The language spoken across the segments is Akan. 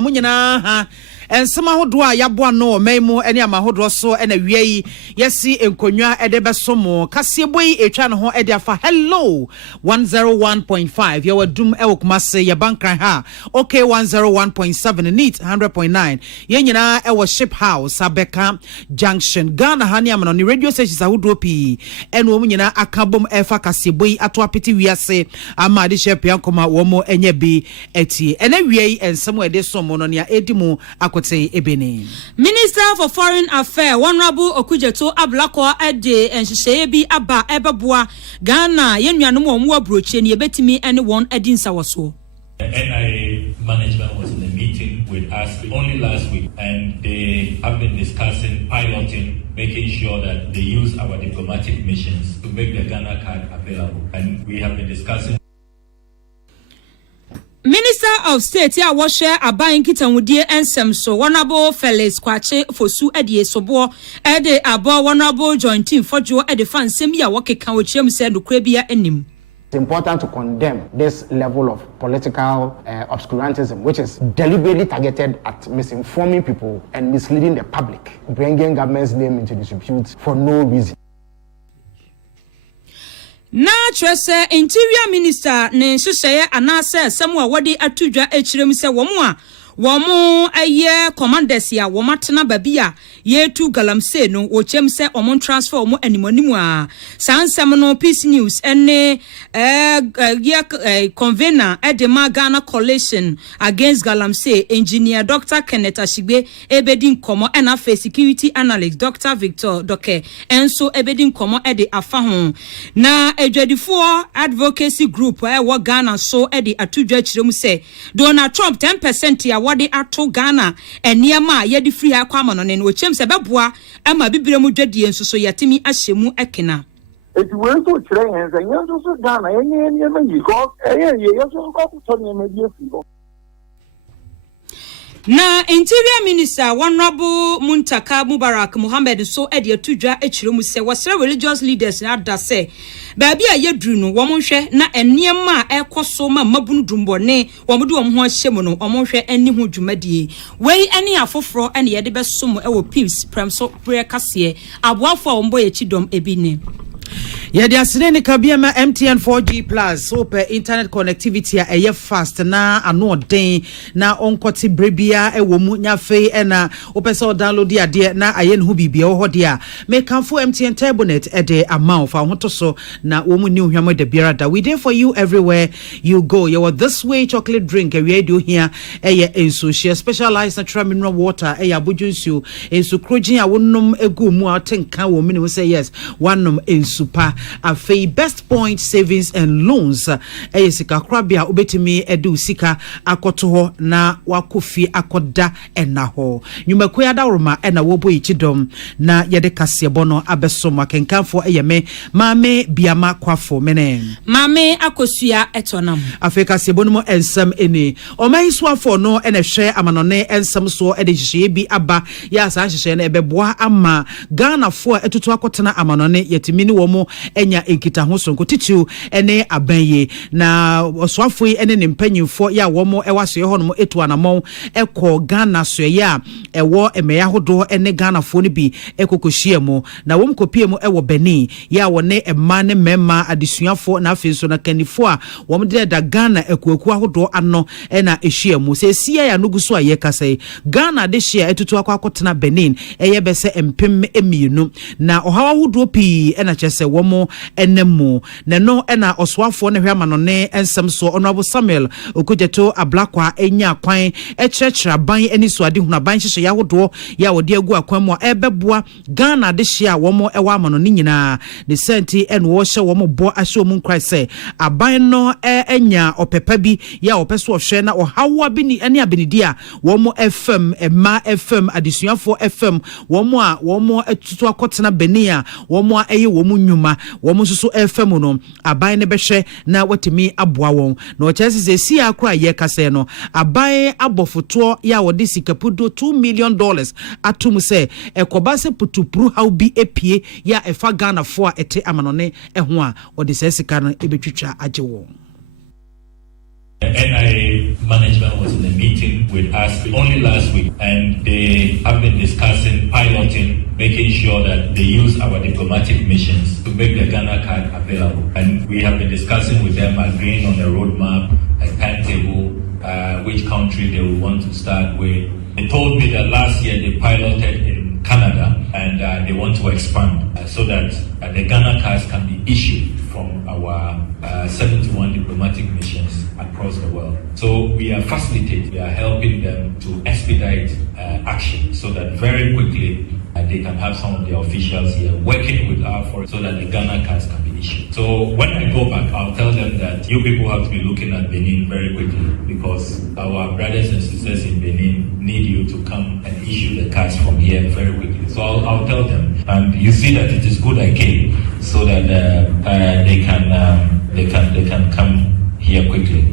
Munyina ha ensema hodo a yaboa no maimu ene amahodo so ena wiei yesi enkonwa ede besomo kaseboi etwa no ho ede afa hello 101.5 yawa dum ewokumase ya bankran ha okay 101.7 neat 100.9 yenyina ewo ship house abeka junction Ghana hani amano ni radio stations ahodo pi ene wo munyina akabom efa kaseboi ato apeti wiase ama de ship yankoma wo mo enye bi eti ene wiei ensemo ede so Mononia Edimu Akote Ebene. Minister for Foreign Affairs, Honorable Okujeto Ablakwa Ede and Shebi Abba Ebabua Ghana Yenuanumo Mwa Broche ni Ebetimi anyone Edin Sawaso. The NIA management was in a meeting with us only last week, and they have been discussing piloting, making sure that they use our diplomatic missions to make the Ghana card available. And we have been discussing. Minister of State ya washe aban kitanwudie ensem so Honorable Felix Kwache Fosu Edie Sobo Ede Abo Honorable Joint Team Fojo Ede Fansem ya wakeka wochem se nokra bia anim. It's important to condemn this level of political obscurantism, which is deliberately targeted at misinforming people and misleading the public, bringing government's name into disrepute for no reason. Na trese interior minister ne nhyehyeye anase semwa wodi atudwa echirem se womo aye commanders ya womatena babia yetu Galamsey no wochem se omon transfer omo animonimu a sansem no Peace News ene convener Edema Ghana coalition against Galamsey engineer Dr. Kenneth Ashigbe ebedin komo ena face security analyst Dr. Victor Doke enso ebedin komo ede afa ho na edwadifo advocacy group wo Ghana so ede atudwa chirem se Donald Trump 10% ya wade ato Ghana eniema yedi free akwama no ne ochem se beboa ama bibiremu dwadie nsoso yatimi ahyemu ekena it went to trains and you so Ghana any because you so go to me na interior minister Honorable Muntaka Mubarak Muhammad so ede atudwa echiremu se wasra religious leaders na da se baabi a yedru no womonhwe na eniema ekoso ma mabunu dumbone womudu womho ahyemu no womonhwe eni ho dwumadie wei eni afoforo ene yede besom ewo Peace Premso prayer kase aboafo a wombo yechidom ebine Yedi asineni kabiama MTN 4G Plus super internet connectivity a eye fast na ano den na onkoti brebia ewo mu nyafe ena opese download ya de na aye nhu bibia wo hode a make kanfo MTN Turbonet ede amount fa hoto so na wo mu new hwamo de biara da we there for you everywhere you go. You this way chocolate drink we do here eye enso share specialized natural mineral water eye abujunsu enso krojin a wonnom egu mu a tenka wo mini say yes one ensupa afei best point savings and loans sika krabia obetimi edu sika akoto ho na wakofi akoda ena ho nyumaku adawroma ena wobo ichidom na yede kasebo no abesom akenkanfo eyeme mame biama kwafo menen mame akosua etonam afei kasebo no ensam eni omahiswafo no ena hwe amanone ensam so ede hihye bi aba ya sa hihye na ebeboa ama Ghana fo etutu akotena amanone yetimi ni wo enya enkita ho sonko titu ene abanye na oswafo ene ne mpanyimfo ya womo ewaso ye hono etu anamon ekọ Ghana so ya ewo emeya hodo ene Ghana fo ne bi ekokohie mu na wom kopie mu ewo Benin ya wone emma ne memma adesuafo na afenso na kanifo a wom de da Ghana ekoku ahodo ano ena ehie mu se sia ya nuguso aye kasai Ghana de hia etutu akotena Benin eye bese empem emienu na ohawa hodo pi ena chese womo enemu na no ena oswafo ne hwama no ne ensem so Honorable Samuel Okujeto Ablakwa enya kwan echechra ban eni so ade huna ban hyehye yahodo ya wode agu akwan mu ebeboa Ghana de hia womo ewa amano ne nyina de senti ene wo hye womo bo ahye omun krai se aban no enya opepa bi ya opeso ohwe na ohawa bi ni ene abenidi a womo FM ema FM adesuafo FM womo etutu akotena Benia womo eye womo nyuma womo susu FM no aban ne behwe na watimi aboa won na ochese se si akra ye kase no aban abofoto ya wode sikapudo $2 million atum se ekoba se putupuru how bi epie ya efa Ghana fo a ete amanone eho a wode se sika no ebetwitwa agye won. The NIA management was in a meeting with us only last week, and they have been discussing piloting, making sure that they use our diplomatic missions to make the Ghana card available. And we have been discussing with them, agreeing on a roadmap, a timetable, which country they will want to start with. They told me that last year they piloted in Canada, and they want to expand so that the Ghana cards can be issued from our 71 diplomatic missions across the world. So we are facilitating, we are helping them to expedite action so that very quickly they can have some of the officials here working with our force so that the Ghana cards can be issued. So when I go back, I'll tell them that you people have to be looking at Benin very quickly, because our brothers and sisters in Benin need you to come and issue the cards from here very quickly. So I'll tell them, and you see that it is good I came so that they can come here quickly.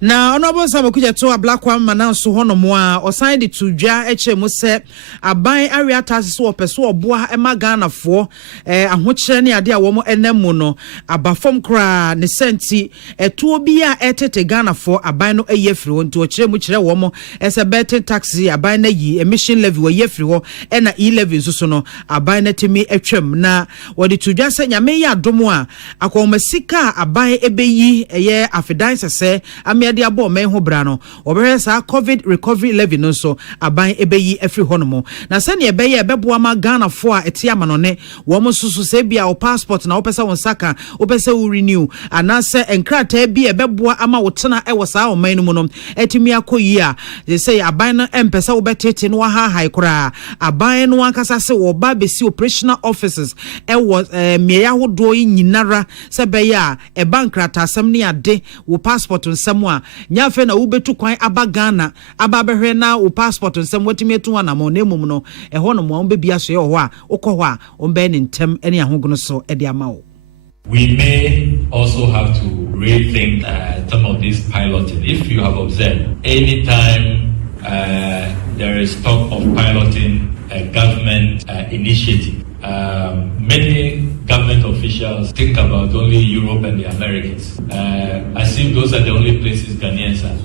Na honorable Sabakuja to a black one man so honomoa or signed it to Ja Muse a buy area task so peso boa emagana for a which any idea woman enemono a bafom cra nesenti a tuobia etete Ghana for a bino a yefri to a chemuchre woman as a better taxi a bina ye emission levy or yefri and a levy susono a bina to me a trim na what it to just say yameya domoa a comesika a buy ebe ye a year after say a dia bo men ho bra no obere sa covid recovery levy no so aban ebeyi afri honomo na se ne ebeye ebeboa ma Ghana fo a etia manone wo mo susu se bia o passport na opesa won saka opesa wo renew anase enkrata bia ebeboa ama wo tena e wo sa o man no no etimi akoyi a they say aban no empesa wo betete no ha hai kora aban no akasa se wo ba besi operational offices e wo meya hodo yi nyinara se beya e bankrata asem ne ade wo passport nsem a nyafe na ubetu kwan aba Ghana aba behwe na wo passport nsem watimi etu na mo na emum no e ho no mo on bebia so ye ho a ukọ ho a on be ne ntem ene ahogono so e de ama wo. We may also have to rethink some of this piloting. If you have observed, anytime there is talk of piloting a government initiative, many government officials think about only Europe and the Americas, as if those are the only places Ghanaians are.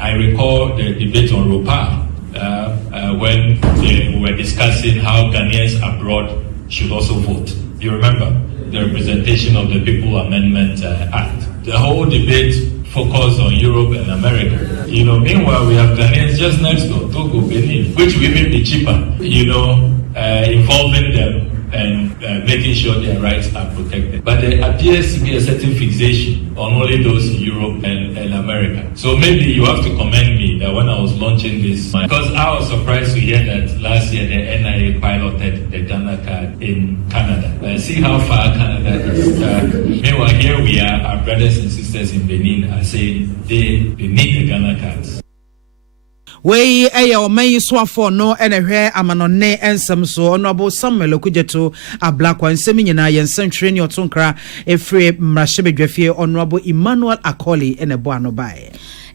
I recall the debate on ROPA when they were discussing how Ghanaians abroad should also vote. You remember the Representation of the People Amendment Act. The whole debate focused on Europe and America. You know, meanwhile we have Ghanaians just next door, Togo, Benin, which will even be cheaper. You know, involving them and making sure their rights are protected. But there appears to be a certain fixation on only those in Europe and America. So maybe you have to commend me that when I was launching this, because I was surprised to hear that last year the NIA piloted the Ghana card in Canada. See how far Canada is. Meanwhile, here we are, our brothers and sisters in Benin are saying they need the Ghana cards. We o man swafo no ene hwe amanone ensem so honorable Samuel Okujeto a black one semi nyina yensentwe ne otonkra efre mrashebedwafie honorable Emmanuel Akoli ene boano bae.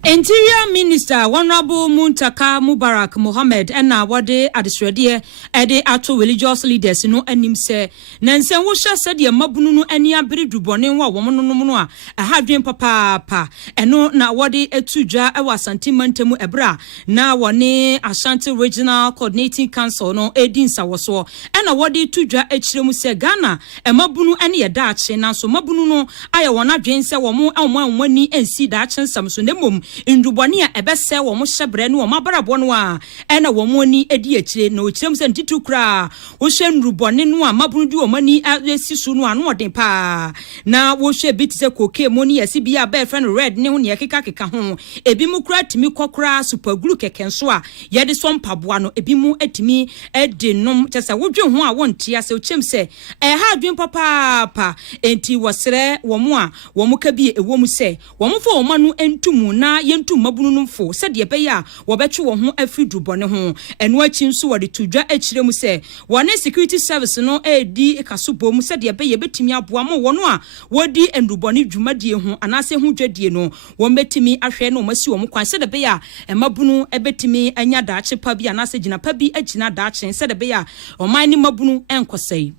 Interior Minister Honorable Muntaka Mubarak Mohammed ena wade adisrede ede ato religious leaders no anim se nansen wo hya said ye mabunu no ani abere dubone wa wo mononom no a hadwen papa eno na wade etudwa e wasante mantemu ebra na wone Ashanti Regional Coordinating Council no edin sawoso ena wade tudwa ekiremu se Ghana e mabunu ene ye daache nanso mabunu no aye wona dwen se wo mo anwani ensi daache samso nemom indubani a ebese wo mo hyebre no mo abarabo no a ena wo mo ni edi akire na okirem se ntitu kra wo hye ndubone no a mabunu di wo mani asisu no ano oden pa na wo hye bitise koke mo ni yesi bia ba friend red ne ho ne keka ho ebi mu kra timi kokra super glue keke nso a ye de so mpaboa no ebi mu atimi edinom tese wodwe ho a wontia se okirem se ha adwen papa enti wosere wo mo a wo mo ka bi ewo mu se wo mo fo wo manu entumu na yentu mabunu numfo said ye beya wo betwe wo ho afridu bone ho eno achi nso wo de tudwa akire mu se wone security service no edi ekasobo mu said ye beya betimi aboa mo wono a wodi endubone dwumadie ho anase ho dwadie no wo betimi ahwe no masi wo kwan said beya emabunu ebetimi anya daache pa bi anase gina pa bi agina daache said beya o man ni mabunu enkosai.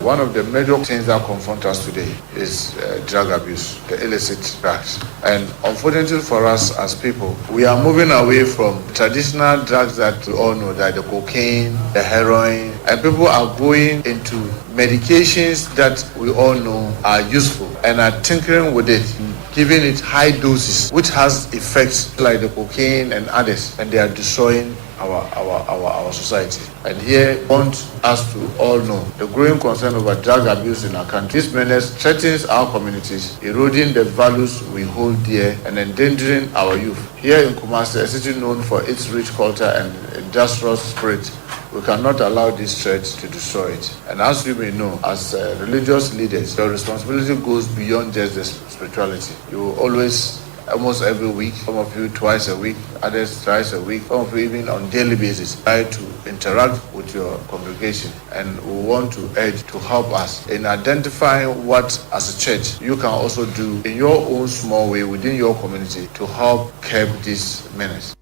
One of the major things that confront us today is drug abuse, the illicit drugs. And unfortunately for us as people, we are moving away from traditional drugs that we all know, like the cocaine, the heroin, and people are going into medications that we all know are useful and are tinkering with it, giving it high doses, which has effects like the cocaine and others, and they are destroying our society. And here I want us to all know the growing concern over drug abuse in our country. This menace threatens our communities, eroding the values we hold dear and endangering our youth. Here in Kumasi, a city known for its rich culture and industrious spirit, we cannot allow this threat to destroy it. And as you may know, as religious leaders, your responsibility goes beyond just the spirituality. You always, almost every week, some of you twice a week, others thrice a week, some of you even on daily basis, try to interact with your congregation. And we want to urge to help us in identifying what, as a church, you can also do in your own small way within your community to help curb this menace.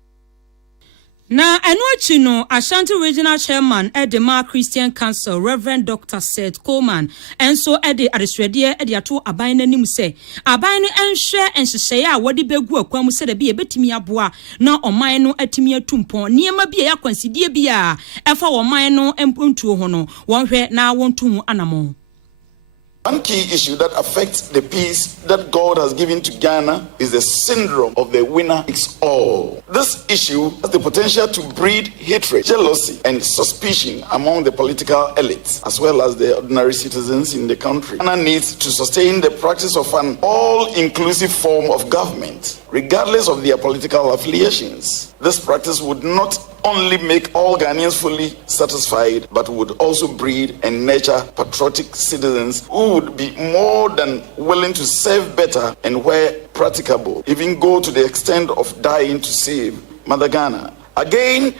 Na eno no Ashanti Regional Chairman Edema Christian Council Reverend Dr. Seth Coleman enso ede adesrede ede ato aban nanim se aban no enhwe enhyehye a wode begu akwamu se de be betimi aboa na oman no atimi atumpon niema bi ya kwansidie bi a efa oman no empontuo ho no wonhwe na wontu anamo. One key issue that affects the peace that God has given to Ghana is the syndrome of the winner takes all. This issue has the potential to breed hatred, jealousy, and suspicion among the political elites, as well as the ordinary citizens in the country. Ghana needs to sustain the practice of an all-inclusive form of government, regardless of their political affiliations. This practice would not only make all Ghanaians fully satisfied, but would also breed and nurture patriotic citizens who would be more than willing to serve better and, where practicable, even go to the extent of dying to save Mother Ghana. Again,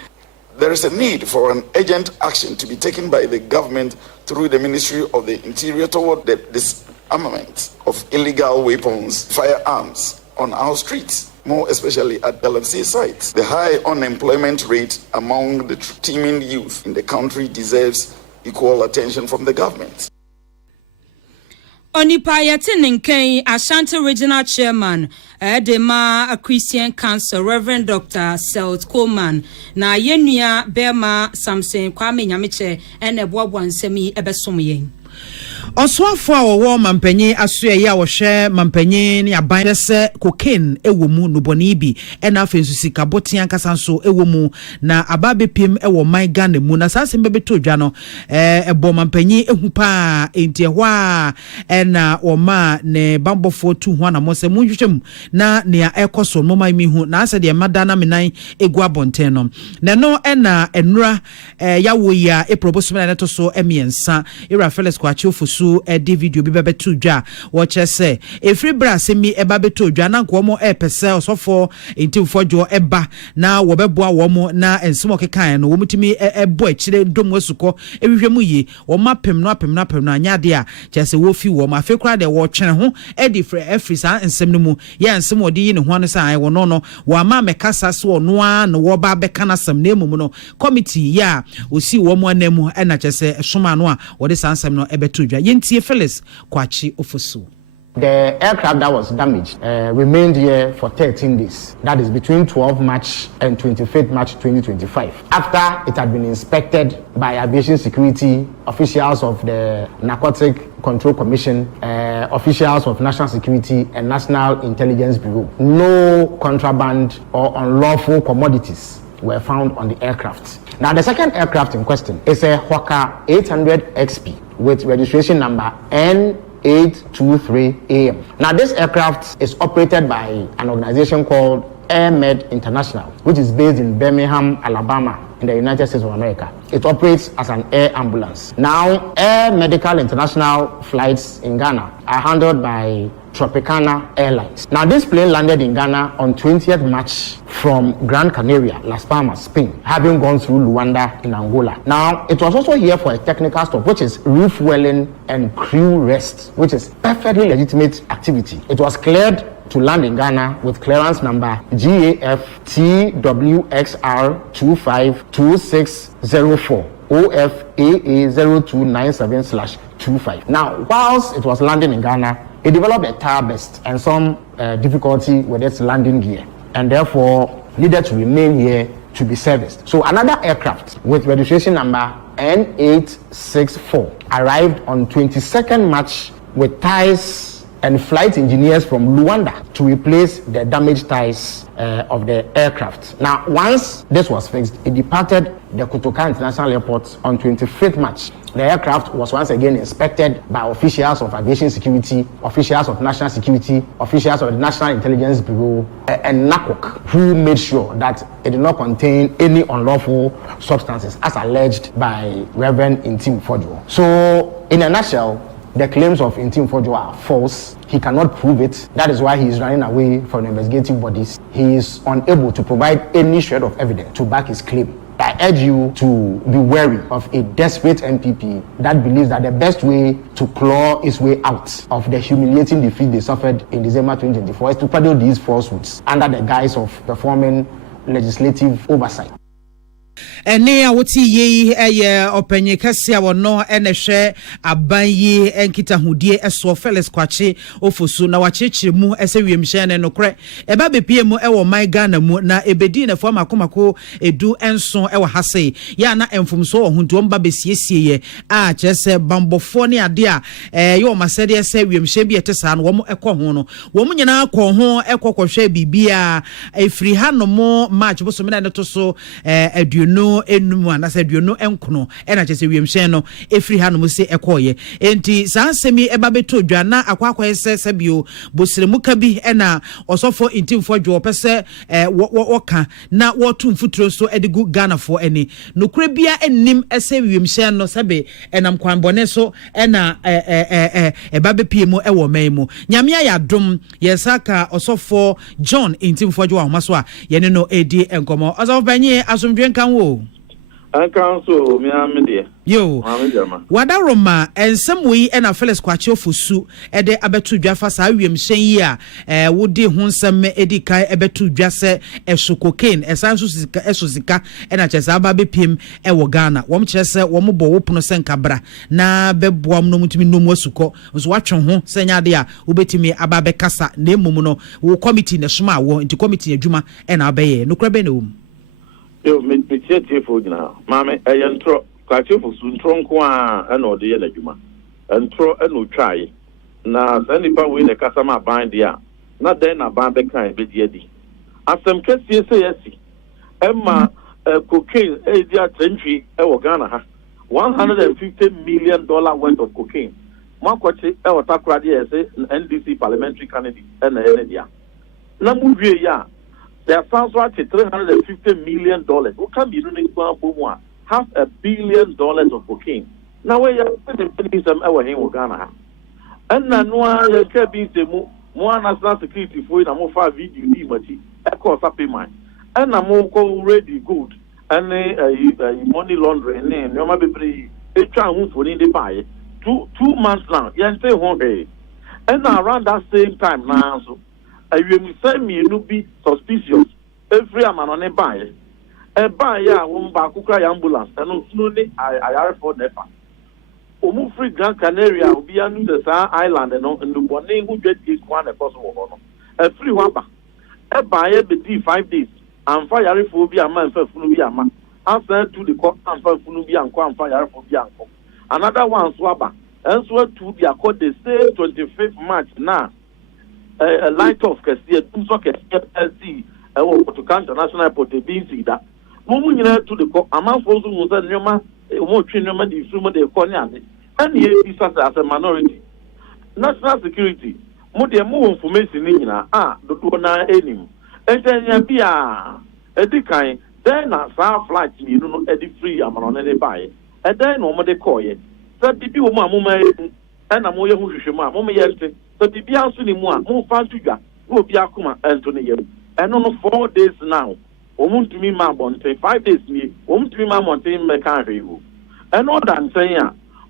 there is a need for an urgent action to be taken by the government through the Ministry of the Interior toward the disarmament of illegal weapons, firearms on our streets, more especially at Galamsey sites. The high unemployment rate among the teeming youth in the country deserves equal attention from the government. Onipa Rethinking Ashanti Regional Chairman Edema Christian Council Reverend Dr. Seth Coleman na yenua Bema Samson Kwame Nyamiche ene boabo ansemi ebesom yen. Oswafo a wo mampanyi asoe ya wo hwe mampanyi ne aban se cocaine ewo mu no boni bi ena afensu sika botian kasa nso ewo mu na ababepim ewo man Ghana mu na sase mbebeto dwa no ebo mampanyi ehu pa enti ho a ena o ma ne bambofo tu ho na mose munhwehwem na ne ekoso no mai mi hu na ase de madana menan egu abonten no na no ena enura ya wo ya e proposal na to so emiensa era Felix kwachi ofusu edi video bi bebeto dwa wo chese efri bra semi eba beto dwa na nkomo pese osofo entimfo jo eba na wo beboa wo mo na ensimo kekan no wo mutimi ebo akire dom wasuko ehwehwemu yi wo mapem no anyade a chese wo fi wo ma fekura de wo twene ho edi free sa ensem no mu ya ensem odi yi ne ho no sa wo no wo ma mekasa so no a no wo ba beka na sam na emum no committee ya osi wo mo anamu na chese soma no a wo de sansem no ebeto dwa yentie Felix kwachi ofusu. The aircraft that was damaged remained here for 13 days. That is between 12 March and 25th March 2025. After it had been inspected by aviation security, officials of the Narcotic Control Commission, officials of National Security and National Intelligence Bureau, no contraband or unlawful commodities were found on the aircraft. Now, the second aircraft in question is a Hawker 800 XP with registration number N823AM. Now, this aircraft is operated by an organization called AirMed International, which is based in Birmingham, Alabama, in the United States of America. It operates as an air ambulance. Now, Air Medical International flights in Ghana are handled by Tropicana Airlines. Now, this plane landed in Ghana on 20th March from Gran Canaria, Las Palmas, Spain, having gone through Luanda in Angola. Now, it was also here for a technical stop, which is refueling and crew rest, which is perfectly legitimate activity. It was cleared to land in Ghana with clearance number GAF TWXR 252604 OFAA 0297/2. 0.25. Now, whilst it was landing in Ghana, it developed a tire burst and some difficulty with its landing gear, and therefore needed to remain here to be serviced. So another aircraft with registration number N864 arrived on 22nd March with tires and flight engineers from Luanda to replace the damaged tires of the aircraft. Now, once this was fixed, it departed the Kotoka International Airport on 25th March. The aircraft was once again inspected by officials of aviation security, officials of national security, officials of the National Intelligence Bureau, and NACOC, who made sure that it did not contain any unlawful substances, as alleged by Reverend Intim Fojo. So, in a nutshell, the claims of Intim Fojo are false. He cannot prove it. That is why he is running away from the investigative bodies. He is unable to provide any shred of evidence to back his claim. I urge you to be wary of a desperate MPP that believes that the best way to claw his way out of the humiliating defeat they suffered in December 2024 is to peddle these falsehoods under the guise of performing legislative oversight. Ene a woti ye eye openye kase a wono ene hwe aban yi enkita hudie eso Felix Kwache ofosu na wachechire mu ese wiemhye ne nokre eba bepie mu ewo man Ghana mu na ebedi na fo makomako edu enso ewo hase ya na emfumso ohunto mba besiesie ye a chese bambofo ne ade a yo masede ese wiemhye bi etesa no wo ekọ ho no wo nyina akọ ho ekọkọhwe bibia efri hanom match bo so me na to so aduno enum anase aduno enkono ena chese wiemhye no efri hanom se ekoye enti sansemi eba beto dwa na akwakwa ese bio bosiremu ka bi ena osofo intimfo dwo pese woka na wotu mfuturo so edigu Ghana fo eni nokure bia ennim ese wiemhye no sebe enam kwanbone so ena eba bepiemu ewo maimu nyamia ya dom yesaka osofo John intimfo dwo ahomaso a yene no edi enkomo osofo banye asomdwen kan wo Akan so mi amede yo wadaroma ensem wi ena Felix Kwache ofosu ede abetu dwafa sa wiemhyen yi a wodi hunsem edi kai ebetu dwase ehso cocaine esanso sika eso sika ena chese aba bepiem ewo Ghana wom chese wom bo wopono senkabra na beboam no mutumi no muasuko nso watwe ho senyade a obetimi aba bekasa na emum no wo committee na soma wo nti committee adwuma ena abeye no kra be na wom yo me tiete fo gina mame eyentro Kwache fo suntro nko a na ode ye na dwuma entro eno twae na sanipa we ne kasama ban dia na den na ban be kan be die di asem kesie se yesi emma cocaine dia trentry wo Ghana ha $150 million worth of cocaine Kwache wo takra dia yesi NDC parliamentary candidate na dia na muwie ya there sounds like $350 million. What can be doing $500 million of cocaine? Now we are putting some our hand in Ghana. And now we can be the more national security for the more far video liberty. Of course, I pay mine. And I'm more ready good. And money laundering. And you might be a child who in the buy 2 months now. You stay home. And around that same time now. I will say me no be suspicious. Every man on a buy. A buy ya wumba kukra ambulance and slowly I for never. Omu free Gran Canaria will be under the island and the one who get this one a possible. A free wamba. A buy be 5 days. And fire phobia man for Fulubia man. Answer to the court and for Fulubia and Quan fire for Bianco. Another one swabber. And so to the accord the same 25th March now. A light of Cassia, 2 sockets, LC, to Continental Airport, the BC that. Moving to the court, a man for who was a Noma, more Chinoma, the Suma de Coniani, and he is as a minority. National security, more information in the Tuna Enim. And then be a decline, then a far flight, you know, a free amount on any buy, and then no more de coy. So the people, Mamma, and a more Mushima, Mamma, yes. So the Biasuni more fast to go Biakuma Anthony. And on 4 days now, Omun to me, my bonte, 5 days me, Omun to me, my mountain mechanic. And all that I'm saying,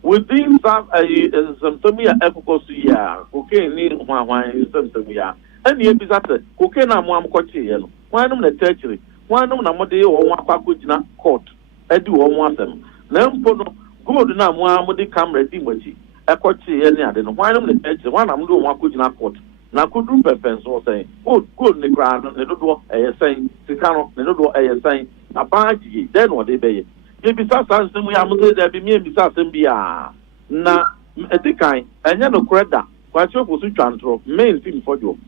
within some Samia efficacy, cocaine in one Samia, and the episode, cocaine and one cotillion, one on the tertiary, one on a model or one Pakujina court, I do all want them. Then go to now one with the camera dimity. Equity any other. Why don't the edge one I'm doing one could not court. Now could do preference or saying, oh, good in the ground, they don't do a saying, Sicano, they don't do a saying, a party, then what they pay. Maybe something we are moving there be me besides MBA. Now, at the kind, and you know, credit, quite sure for switch and throw, main thing for you.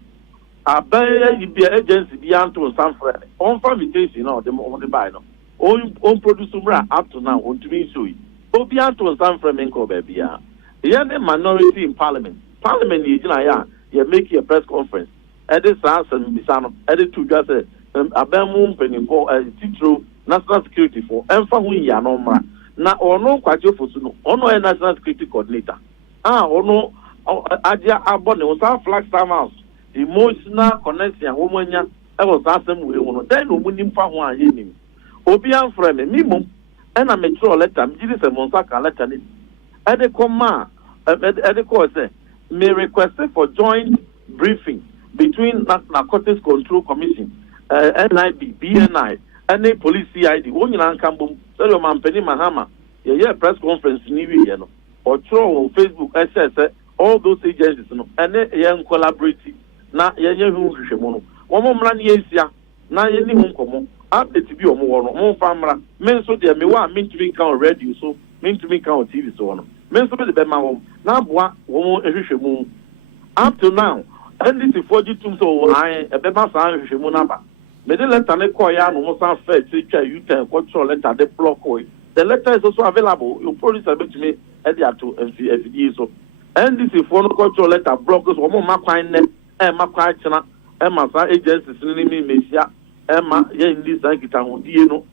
A buyer, you be agency beyond to some friend. On fermentation, or the more the buy no. On produce up to now, on to me, so. Oh, beyond to some friend, and baby. The only minority in parliament. Parliament, you make a press conference. At this answer, Bisano, added to just a bamboo penny for a teacher, national security for, and for whom you are no more. Now, or no, quite your foot, or no, a national security coordinator. Or no, Adia Abon was our Flagstaff House. Emotional connection, woman, I was asking, we will then winning for one evening. Obian friend, Mimo, and a metro letter, Jesus and Monsaka letter. At the command, at the course, may request for joint briefing between Narcotics Control Commission, NIB, BNI, and the police CID. One in Ankambum, Solomon Penny Mahama, a press conference in New Year, or throw on Facebook, SS, all those agencies, and then collaborating. Na yenye hu hwehwemo wo mo mra ne yesia na yeni hu nkomo update bi o mo wo no mo fa mra men so de me wa mintumi kan radio so mintumi kan TV so no men so be ma wo na boa wo mo hwehwemo up to now and this forgy tum so ai e be ba sa hwehwemo na ba me de letter ne call ya no mo sa fa twa u10 control letter de block o the letter is also available you produce about me e dey ato FD so and this for no control letter block so mo ma kwan ne Emma Quachana, Emma agencies in me, Messia, Emma, yen this Ankita, you know.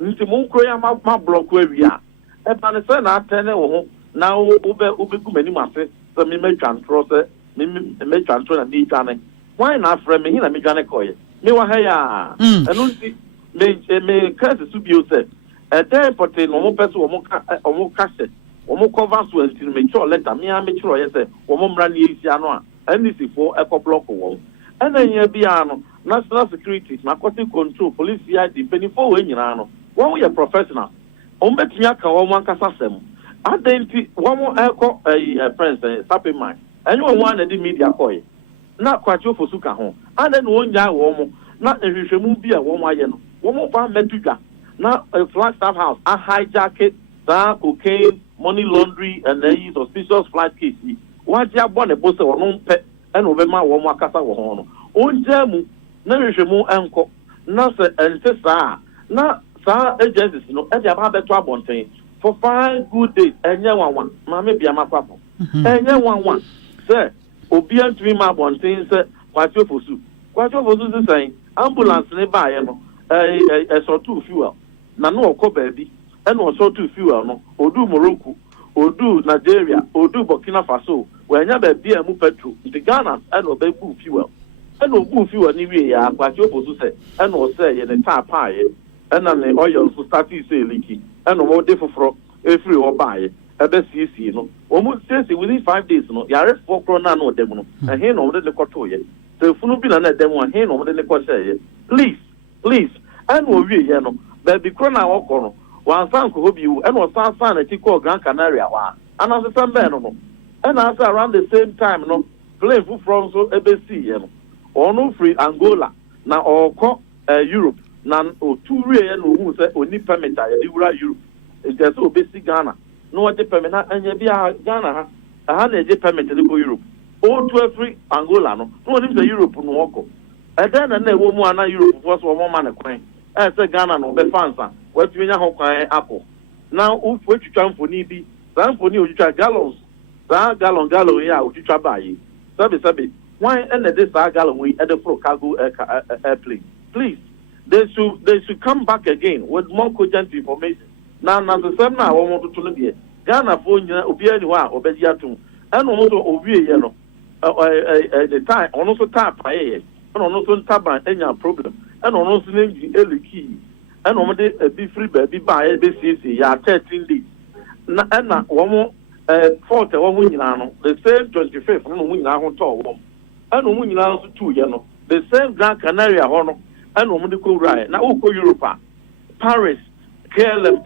Into Munkoya, my block where we are. And Panasana, I tell you, now Ubeku many masses, so me make transfer, me make transfer and Dane. Why not frame me in a mechanical? Me wa haya, and don't see me curse to be said. A day for 10 or more person or more cassette, or more covers to make sure letter me, I make sure I say, or more brand new Sianoa. And this is for eco block wall. And then you be national security, narcotic control, police CID, penny for when you know. One we are professional. On bet Yaka one Casasem. I didn't one more echo a friend, sapping mine. And you one at the media coy. Not quite your for Suka home. And then 1 year woman, not a Rishamu be a woman, one more pound metuga. Now a Flagstaff House, a hijacket, cocaine, money laundry, and the use of suspicious flight case. What you born a boss or no pet and over my one Wakasa or on Jamu, Nerishemu Uncle, Nasa and Tessa, not Sa agencies, no, and you have a trouble for 5 good days, and you one, Mamma be a papa. And you one, sir, obedient to me, my one thing, sir, quite your pursuit. Quite your pursuit saying, ambulance nearby, a sort of fuel, Nano co baby, and also to fuel, no, or do Morocco. Odu Nigeria, Odu Burkina Faso, where never be a petrol, the Ghana, and obey fuel. And no fuel anyway, but you also say, and will say in a tap pie, and then the oil to start to say leaky, and no more different every or buy, a best you know. Almost says within 5 days, no, you are 4 krona no demo, and here no the Cotoya. The Funubin and demo, and here no the Cotoya. Please, and will be, you know, but the krona or one son could you and was son at Tico Gran Canaria one. And as a son no. And as around the same time, no play from so ABC, you know. Or no free Angola, now or Europe, none or 2 real who say only permit Europe. It's just so basic Ghana. No one permit and you be a Ghana, a 100 permit to go Europe. All 12 free Angola, no one is the Europe no walk. And then a woman Europe was 1 man a coin. As a Ghana no be fancy. What you know, apple. Now, what you try for Nibi, then for you try gallons, gallon, yeah, what you try buy. Sabi, why end this gallon we at the pro cargo airplane? Please, they should come back again with more cogent information. Now, the same now, I want to be Ghana for Obia, Obedia, and also Obia, you know, the time, on also tap, and on also tap, any problem, and on also name the key. And on be free baby by ABCC, ya 13 days. And one more 40 1 the same 25th, no win now on top. And no win now 2 years, the same Gran Canaria honor, and woman go right. Now, Europa, Paris, KLM,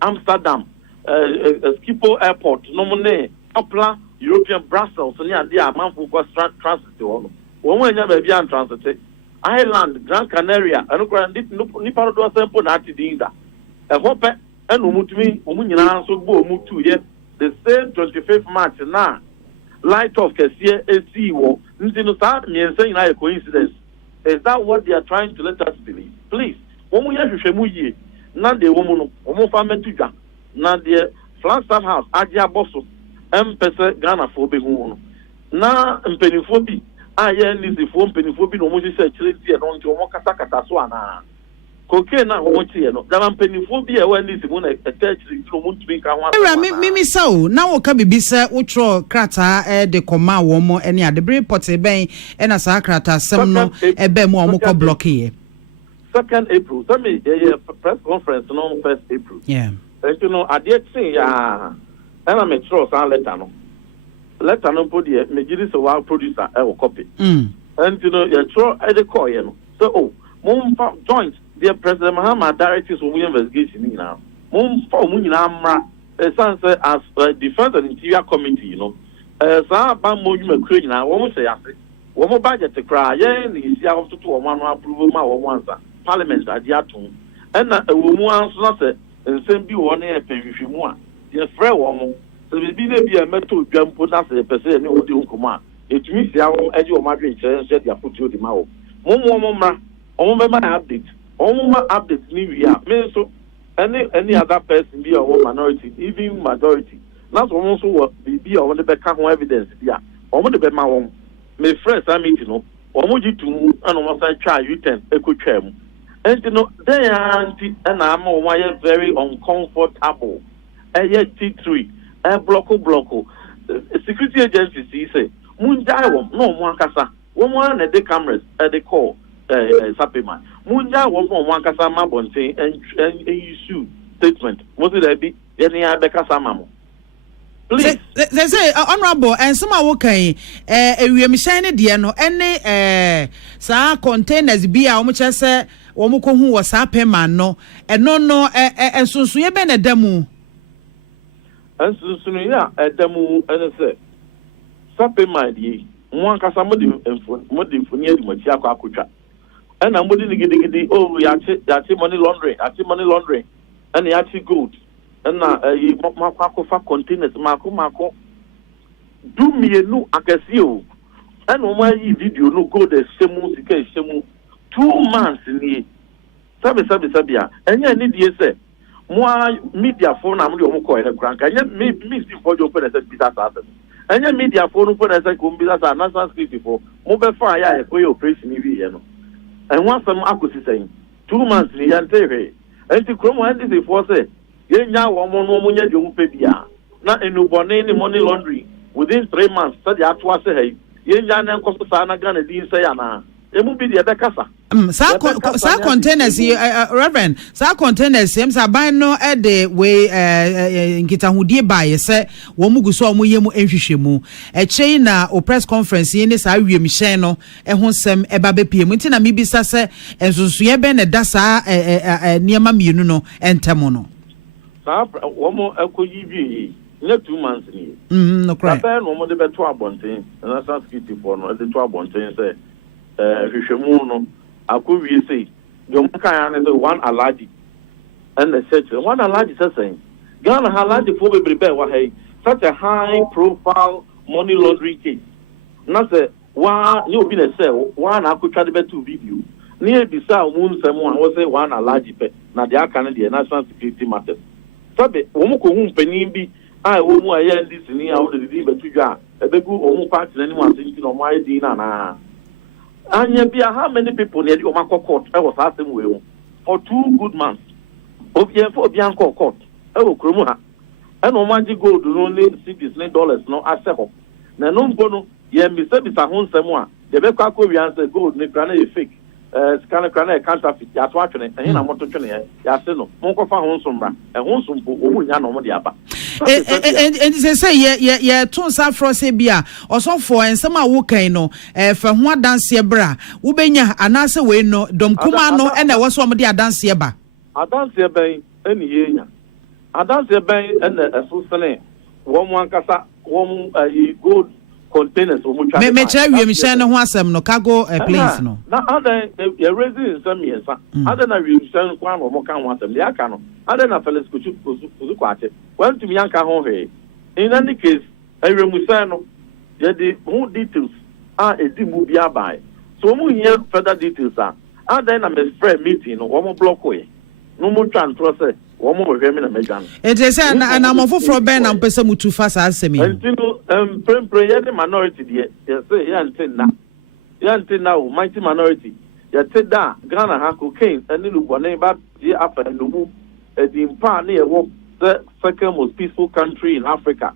Amsterdam, Schiphol Airport, no money, popular European Brussels near the Manful transit to one never be on transit. Ireland, Gran Canaria, and Nippon do a simple natty dinda. A hope and Umutumi, Umuina, so go Mutu yet. The same 25th March now. Light of Cassia, a sea war. Nintendo me and saying a coincidence. Is that what they are trying to let us believe? Please, when we have to Shemuye, not the woman, Omofametuga, not the Flagstaff House, Adia Bosso, Pesa Ghana for Begun. Now, Pennyphobia. I need the phone Pennyphobia, no more said, and on to Mokasaka Swana. Cocaine, I want to know. That Pennyphobia, when this one attached to want to make a Mimi so now can be bisa utro krata de koma womo any other brave pots bay and as a krata some no a be more moko block here. 2nd April, tell me a press conference on 1st April. Yeah. And you know, I did say, and I'm a trust and let no put the Majidis a wild producer, I will copy. And you know, you're true at the core, you know. So, oh, Mom joint, dear President Muhammad directors will investigation now. Mom for Munamra, as Defense and Interior Committee, you know. Ban Monument Crane, I won't say, one more budget to cry, yeah, is the out to one approval, my one Parliament at the atom. And a woman answer, and send you one air pay if you want. Dear Fred Woman. So we be a metal jump put us a percent of the command. It means the edge of Madrid said you put you the mouth. Mumma, my update. Update new year. So any other person be a minority, even majority. Not almost what be on the back evidence. Yeah, on the bed my home. My friends, I mean, you know, or would you to and almost I try you 10 a good term. And you know, they are and I'm very uncomfortable. And yet T3. Blocko. Security agencies say, Munjai no one casa, one at the cameras at the call, Sapima. Munjai was one casa mabonte and issue statement. Was it be any other casamamo? Please. They say, honorable, and some are okay. We are missing the no any sa containers be how much I say, Womuko who was happy man no, and no, and so you been a demo. And so, yeah, at the moon, and I said, Sappy, my dear, one Casamodi and Modia, Machiaka Kucha. And I'm waiting to get oh, Yati money laundering, and Yati gold. And now, Marco for containers, Marco. Do me a new Acasio. And on my video, no go the Semu, 2 months in the Sabia, and you need to say. More media phone, I'm going to call it a crank. I miss before you open as a business. And your media phone open as a computer, national security for mobile fire, a way operation. And once some accuracy saying 2 months in the anterior. And to Chrome and this before say, you now one more you pay not in any money laundry within 3 months. Study at once, hey, you now cost the Sana Gun and didn't say, Anna. It will be the other casa. Sa containers Reverend sa containers sa ban no e de we nkitahudie bae se wo mugu so mo yemu enhwehwemu e chei na o press conference ni sa wiem hyen no e ho sem e ba bepiem nti na mebisa se ensunsuye be ne da sa niema mienu no entemo no sa wo mo akoyi bi ne 2 months ni no cry ba no mo de be to abonten na sa security for no de to abonten se hwehwemu no we say, you can one alaji and the search. One alaji says, Ghana alaji for be such a high profile money laundering case. Not say, one you been a cell, one I could try to be 2 video. Near beside moon, someone was say one alaji pet, now the Akan the national security matters. Sabe, Womuko Penimbi, I won't wear this in the out of the debate to Jar, a big good parts anyone thinking on my dinner. And yet, how many people near the Omako court? I was asking you for 2 good months. Of year for Bianco court, I will Krumha. And Omaji gold only $60 no accept. Now, no bono, ye me said it's a home somewhere. The Becco we answer gold, Nikrana fake. Scanner counterfeit, that's watching it, and I'm not to train it. Yasino, Monko found Honsumra, and Honsum, Umuyan on the Abba. And they say, yeah, Tonsa Frosebia, or so for and some are Wokano, from what dance ye bra, Ubenya, and answer way no, Dom Kumano, and there was one of the dance ye ba. I dance ye any year. I dance ye bay and a Susane, one Casa, gold containers me try we mission no ho asem no cargo planes no na other you raising some years other na we mission kwan wo kan ho asem ya ka no other na fellows kuzu kwate when to yanka ho he in any case remusan no ya the who details are a dimu bia by so mu here further details other na me friend meeting no wo block we no mo try and process one more women na mejan. It is an amount for Ben and Pesa Mutu fast as me. And prayer the minority, yes, now, mighty minority. You said that Ghana has cocaine and little one about the after the move at the Impa near the second most peaceful country in Africa.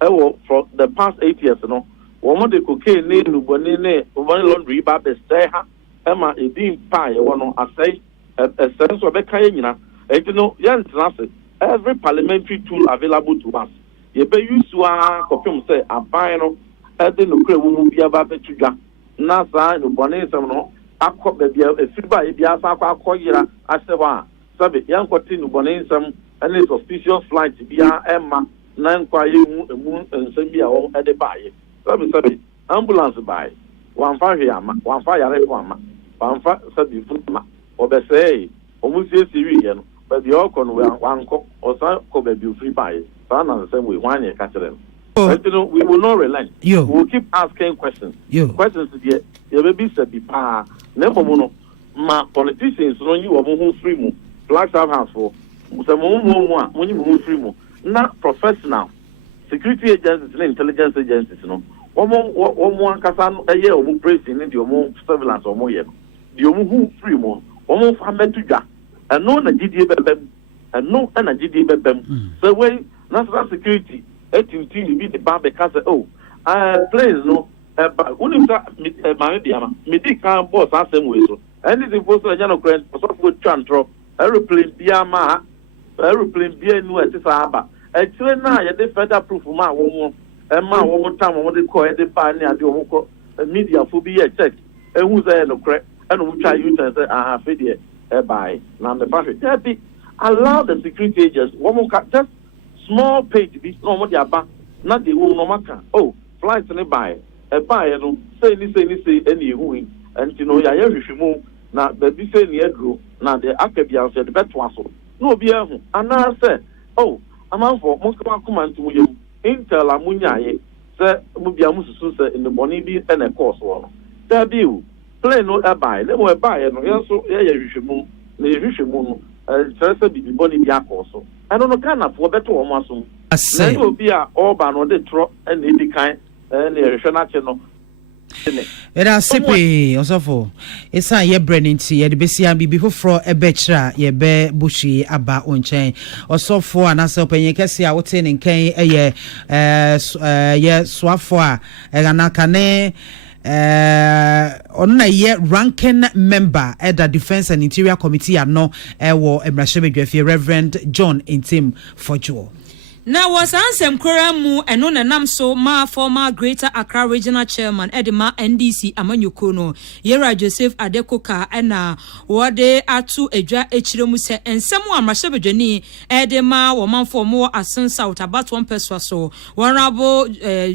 For the past 8 years, you know, one the cocaine near Lubanine, one laundry, but the stay, Emma, a deep pie, one I say, a sense of a kind. You know, every parliamentary tool available to us. You be used to confirm say a bino, the nuclear will be about the sugar. NASA, no bonnet, no, I caught the Fiba, the Asaka, Koya, Asewa, Sabi, young Continental bonnet, some and its official flight via Emma, 9 quiet moon and Sambia at the buy. Sabi, ambulance by 1 fire, 1 fire, 1 fire, Sabi, or the say, almost Syrian. But the Akan one cook or some could be free by son the same way 1 year catch them. But you know, we will not relent. We will keep asking questions. Questions to the baby said be pa never mono. Ma politicians know you are moving free mo. Black house for some more when you move free mo. Not professional security agencies and intelligence agencies, you know. One more Casan a year of praising into your more surveillance or more yet. You move free mo. One more family to and no na GDA bebem and no na GDA bebem so when national security 18 be the bar because planes no but when Midday can boss as same way so anything for so general grant for so good aeroplane bia ma aeroplane bia nu ati saaba actually na ya dey further proof ma wo ma wo time wo dey call dey ba ni ade wo ko media fo bi check who say no correct and we try you to say fidie by now the perfect allow the security agents one more just small page be no more their back not the whole no matter flights nearby no say any who and you know ya hwehwemu na baby say near grow na the akabia say the better one so no be and now say amount for most command to you intel amunyaye say mu bia mususu say in the morning be and a course one there be plane no buy le mo buy no yeso ye hwehwemu na hwehwemu no say be boni bia course so I don't know kind of for better o maso na you be a oba no dey tro and e kan na hwehwe na che no Era sepe osofo esa ye breninti ye de besia bibi foforo ebechra ye be bushi aba onchen osofo anase openye kese a wote ne nkan ye swafo a ganaka ne on ye ranking member at the Defense and Interior Committee ano wo emrahemedwafi Reverend John Intim Fojo. Now was ansem koramu eno nanam so ma former Greater Accra Regional Chairman Edema NDC Amanyukono Yera Joseph Adekoka ena wode atu edwa echiremu se ensemu amrahemedwani Edema womanfo mo asen South about one person so Honorable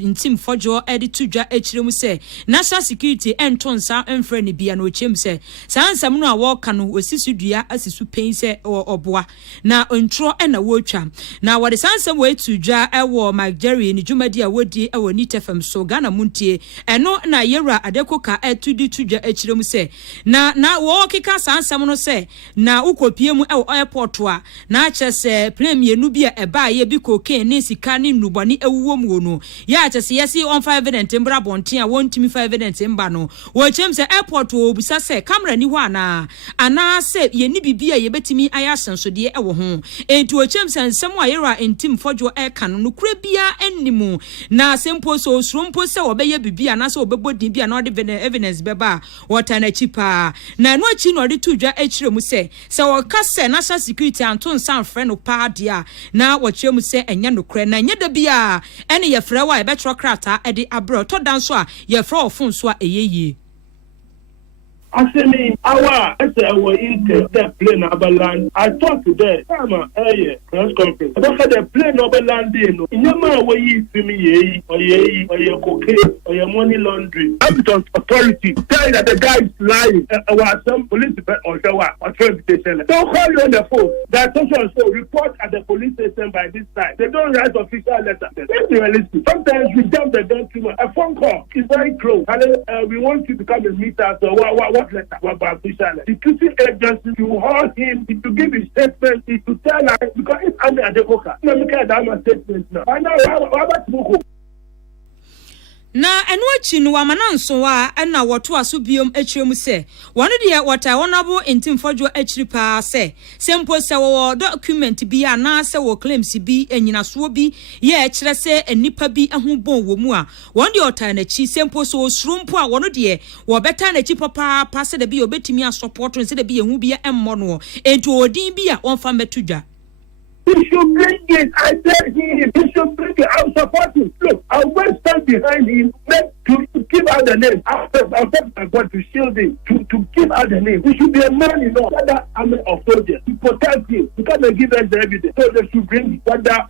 Intim Fojo editudwa echiremu se national security entonsa enfreni bia no chem se sansem no a wo ka no osisudua asisu pen se oboa na ontro ena wotwa na wode sansem way to ja ewo Magjerry ni jumadi a wodi ewo ni tefam so Ghana muntie eno na Yera Adekoka etudi tuja echiremu se na wo kika sansam no se na ukopie mu ewo airport a na chese premier nu bia eba ye bi cocaine ni sika ni nubani ewuwo mu no ya chese yesi on 5 evident mbra bonten a wontimi 5 evident mba no wo chem se airport wo busa se camera ni ho ana se ye ni bibia ye betimi ayasenso de ewo ho enti wo chem se nsem a Yera Intim Fojo Akan no kura bia enimu na sempo so srumpo se obeye bibia na se obebodin bia na ode evidence beba wota na chipa na no achi no ode tudwa echiremu se woka se national security anton san friend pa dia na wochiremu se enya no kura na enya da bia ene ye frɛ wa e betro krata e de abro to dan so a ye frɛ ofun so a eyeye asemi awa ese say we intel the plane over land. I talked to them. I'm a press conference. I don't have the plane over land. In your man, where you see me, or your cocaine, or your money laundry. I'm the authority. Tell you that the guy is lying. Or some police or train station. Don't call you on the phone. That social report at the police station by this time. They don't write official letter. Let's be realistic. Sometimes we jump the gun too much. A phone call is very close. And we want you to come and meet us. So what letter? What official letter? The security agency to hold him, to give his statement, to tell us because it's under the coca. No, we can't have a statement now. I know what about na enu achi no amana nso a na woto aso biom achiom se wonu de wata wonabo intimfodwo achiri pa se sempo se wo document bi ana se wo claims bi enyinaso bi ye ekire se enipa bi ahubon wo mu a won de ota na chi sempo so surumpo a wonu de wo beta na chi papa pa se de bi obetimi a support se de bi ehu bi emmo no ento odin bi a wonfa metudwa. He should bring it. I tell him he should bring it. I'll support him. Look, I will stand behind him to give out the name. I'll take my God to shield him, to give out the name. He should be a man enough. Whether army of soldiers to protect him, to come and give us the evidence. So they should bring it. Whether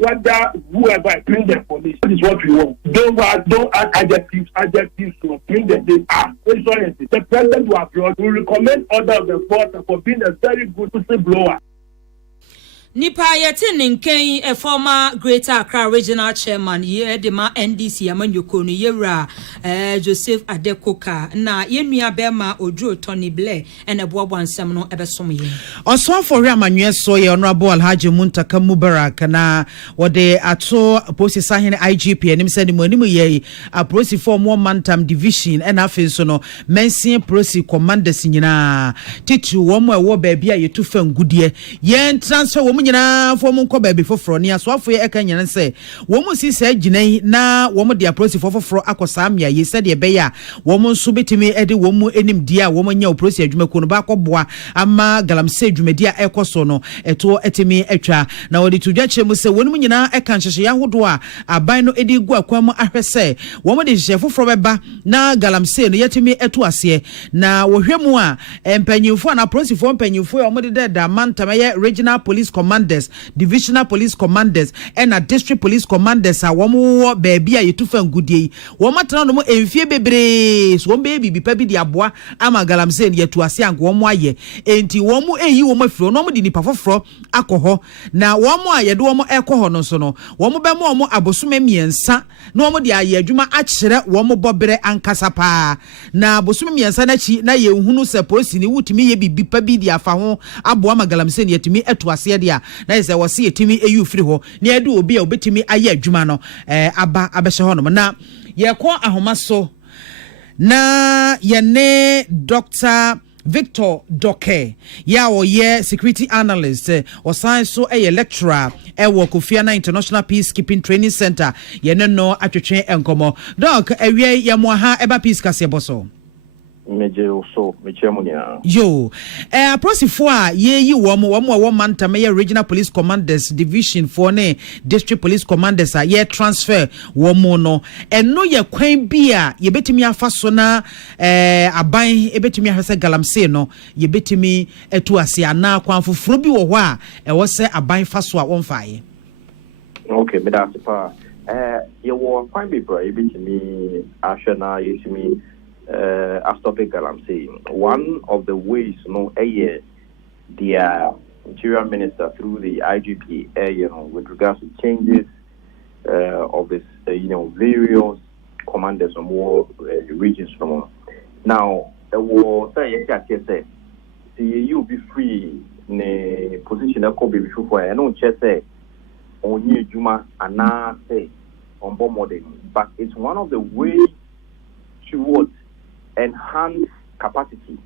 whoever bring them for this. That is what we want. Don't add adjectives to bring the name. The president will applaud. We recommend order of the force for being a very good whistleblower. Nipa yeti ninken a former Greater Accra Regional Chairman ye de ma NDC amanyoko no yewra Joseph Adekoka na yenua bema Odro Tony Blair and eboabo ansem no ebesom ye. Oswa for amanwe so ye Honorable Alhaji Muntaka Mubarak na wode ato police sahene IGP enim se ni mo ye a police form one mantam division and afi so no mensin police commanders nyina titu wo mo ewo ba bia yetu fa ngudie ye transfer wo nyina fo mo nko ba bi foforo ni asoafo ye eka nyina se wo mo si sa ginai na wo mo de police foforo akosa amia ye se de be ya wo mo nso betimi ede wo mo enim dia wo mo nya police adwuma ko no ba koboa ama Galamsey adwumadi a ekoso no eto etimi atwa na wo de tudwa chemu se wo no nyina eka nhehye yahodo a aban no edi gu akwam ahwese wo mo de hye foforo beba na Galamsey no yetimi eto ase na wo hwemu a empanyimfo na police fo empanyimfo wo mo de da mantama ye regional police commanders, divisional police commanders, and a district police commanders are one more baby a yetufa ngudie. One matana no mo enfie bebre so baby bi pabi di aboa ama Galamsey yetu ase anko wo mo aye. Enti wo mo eyi wo mo afro no mo di nipa foforo akoho na wo mo aye de wo mo ekoho no so no. Wo mo be mo abosome miensa na wo mo di aye adwuma akire wo mo bobere ankasa pa. Na abosome miensa na chi na ye hunu se police ni wutimi ye bibi pabi di afa ho aboa ma Galamsey yetimi etu ase dia na ise wo se yetimi eyu firi ho na edu obi a obetimi aye adwuma no aba abehye ho no na ye ko ahoma so na ye ne Dr. Victor Doke ya oye security analyst o science so lecturer wo Kofiana International Peacekeeping Training Center ye no atwetwe enkomo doc ewie ye mo ha eba peace kase boso yo prosifo a ye yi wo mantama ye regional police commanders division for ne district police commanders a ye transfer wo mo no eno ye kwan bi a ye betimi afa so na aban e betimi ahwese Galamsey no ye betimi etu ase ana kwan foforo bi wo ho a wo se aban fa so a wonfa ye. Okay, me da sepa ye wo kwan bi bro ye betimi ahwe na ye timi Astope Galamsey. One of the ways, the Interior Minister through the IGP, with regards to changes of this, various commanders from more regions from. Now, the war say, you be free in a position that could be before. I don't just say on you Juma and now say on bombarding, but it's one of the ways towards enhance capacity.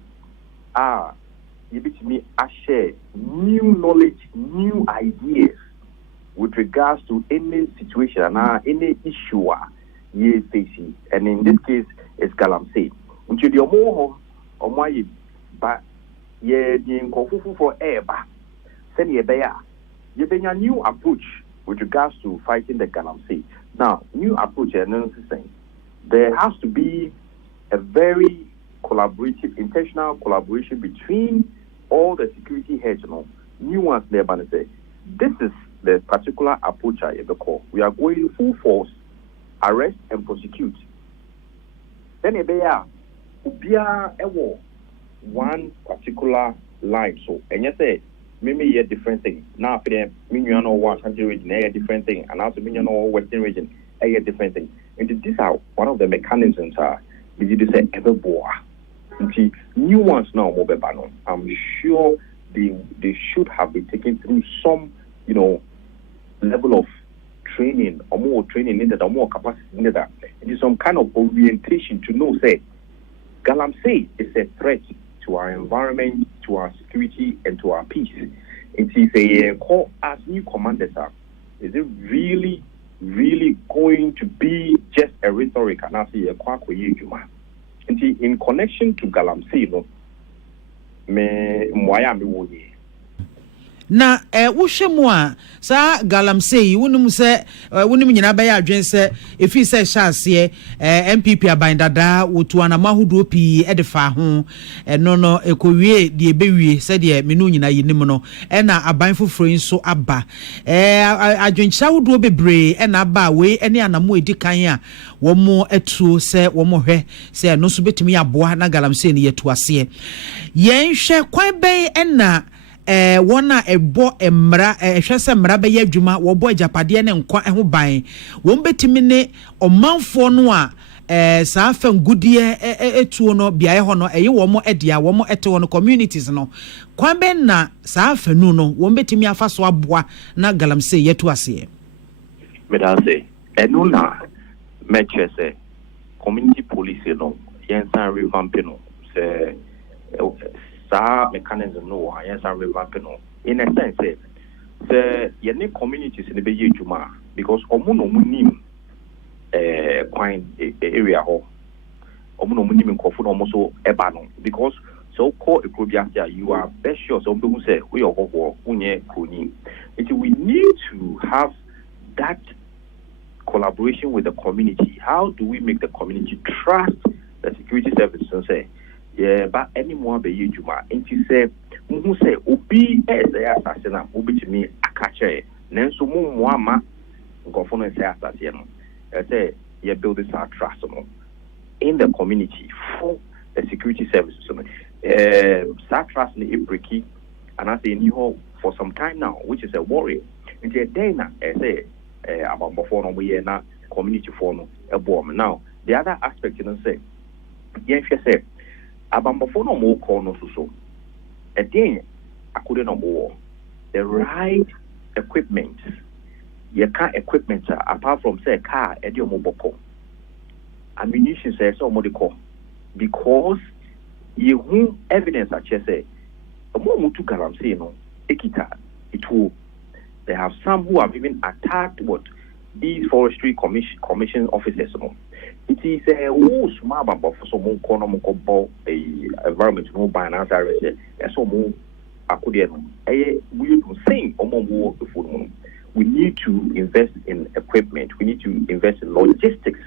You bet me I share new knowledge, new ideas with regards to any situation and any issue you're facing. And in this case, it's Galamsey. Until the more or my but ye being confufu for air, send ye bear. You bring a new approach with regards to fighting the Galamsey. Now, new approach, and there has to be a very collaborative, intentional collaboration between all the security heads, new ones there, but say this is the particular approach I ever call. We are going full force, arrest and prosecute. Then ubia ewo one particular line. So and you say maybe a different thing. Now for them, Minion or one country region, a different thing, and also Minion or Western region, a different thing. And these are one of the mechanisms are we do say ever boa. New ones now mobile ban. I'm sure they should have been taken through some, level of training or more training needed or more capacity needed. It is some kind of orientation to know, say, Galamsey is a threat to our environment, to our security, and to our peace. It is a call as new commanders are. Is it really, really going to be just a rhetoric? And I say, in connection to Galamsey, na wohwe mu a sa Galamsey wonum se wonum nyina ba ya adwen se efi se hyase MPP abandada wotuana mahodo pi edefa ho no ekowie de ebewie se de menu nyina yinim no na aban foforo nso aba adwencha wodo bebre na ba we ene anamo edikan a wo mo etuo se wo mo hwe se no so betimi aboa na Galamsey ne yetuase yen hwe kwan ben na wona ebo emra hwese mra be yadwuma wo bo japade ne nkwa ho ban wo betimi ne omanfo no a saa fangudie etuo no biae ho no wo mo edia wo mo ete no communities no kwan ben na saa fanu no wo betimi afa so aboa na Galamsey yetu ase medase enu na meche se community police no yensan revamp no se mechanism no yes are revamping in a sense the any communities in the be juma because omuno munim quite area ho omuno munim nkofo no so eba no because so call ekrobia you are best sure so who say we are go unye kroni we need to have that collaboration with the community. How do we make the community trust the security services and say but anyone be you juma and she say who say obi assassin obi to me akache nenso mu moama ngofo no say assassin no say you build this trust in the community for the security services that trust in Ibriki and I say new for some time now which is a worry and then say about before we na community for no a bomb now the other aspect say yes say abambofo no mo call no so again according no more the right equipment your car equipment apart from say car e dey omoboko ammunition say so omodiko because you evidence say omo to Galamsey no ekita it will they have some who have even attacked what these forestry commission officers no. It is a small bumper for some more a environment no by an answer as so more accordion. We saying we need to invest in equipment, we need to invest in logistics.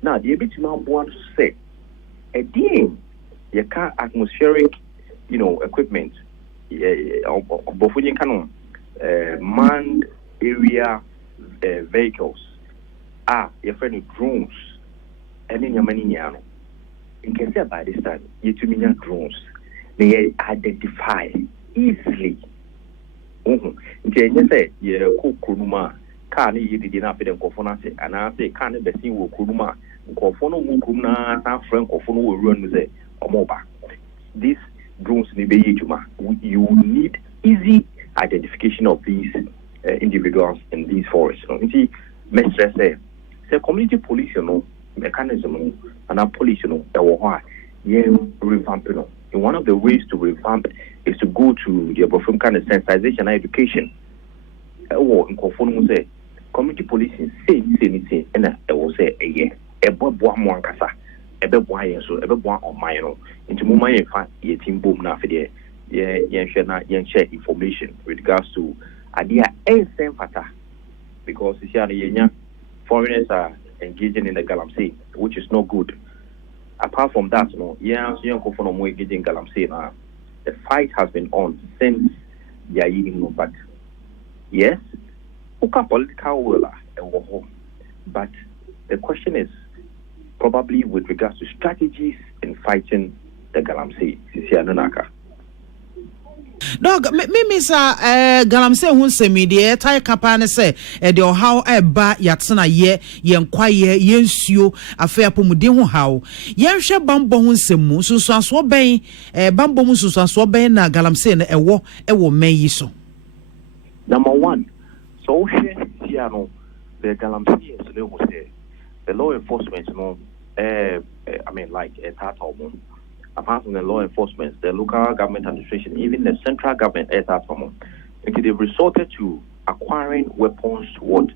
Now the ability now want to say again your car atmospheric equipment manned area vehicles your friend drones. And in your money, in case by this time, you to mean drones, they identify easily. You say, you cook Kuruma, can't you did not fit and Kofonase, and I say, can't be seen with Kuruma, Kofono Mukuna, San Franco, will run with it or mobile. These drones, you need easy identification of these individuals in these forests. You see, Mr. say, community police, mechanism and our police, revamp. And one of the ways to revamp is to go to the perform kind of sensitization and education. Or in Kofono say, community policing say anything, and I will say a year. A bob one cassa, a beb wire, so a beb one on my own. Into my team boom now for the share information with regards to idea and same factor because it's here foreigners are engaging in the Galamsey, which is not good. Apart from that, engaging in Galamsey now. the fight has been on since Yayi, but yes, okay, political will, but the question is probably with regards to strategies in fighting the Galamsey, Sisi Anunaka. Dog, me sa Galamsey hun se mi de tai kapane se de how eba yatsena ye yenkwaye yensuo afa apomuden ho haw yenhwe bambo hun semu sunsuaso ben bambo mu sunsuaso ben na Galamsey na ewo men yi so. Number one, so here the Galamsey is the law enforcement, I mean, like a tattoo. Apart from the law enforcement, the local government administration, even the central government, they resorted to acquiring weapons for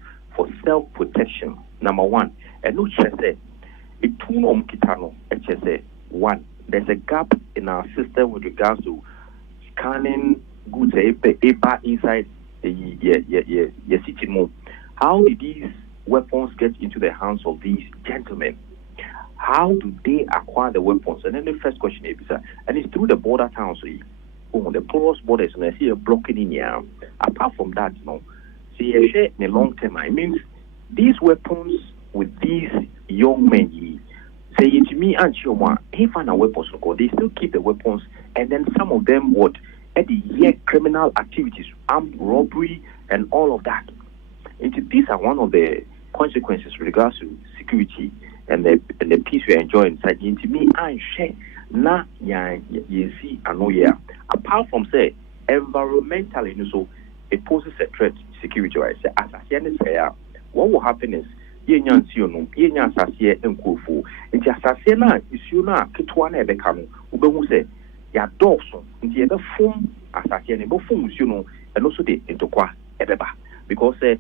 self-protection. Number one, and no chese, one, there's a gap in our system with regards to scanning goods inside the city. How did these weapons get into the hands of these gentlemen? How do they acquire the weapons? And then the first question is, and it's through the border towns, the porous borders, and I see a blocking in here. Apart from that, see a share in the long term. I mean, these weapons with these young men, say to me and Chioma, he find a weapons, they still keep the weapons, and then some of them would at the year criminal activities, armed robbery, and all of that. And these are one of the consequences with regards to security and the peace we enjoy inside. To me, I share na you see anoya. Apart from say environmentally, so it poses a threat to security. Right? Say as I say, what will happen is yenya nsionu, yenya asase enkufu. Nti asase na issue na ketwa na ebeka no, ubehu say ya doso. Nti ebe fom asase na ebe fom nsionu, and also de entokwa ebeba because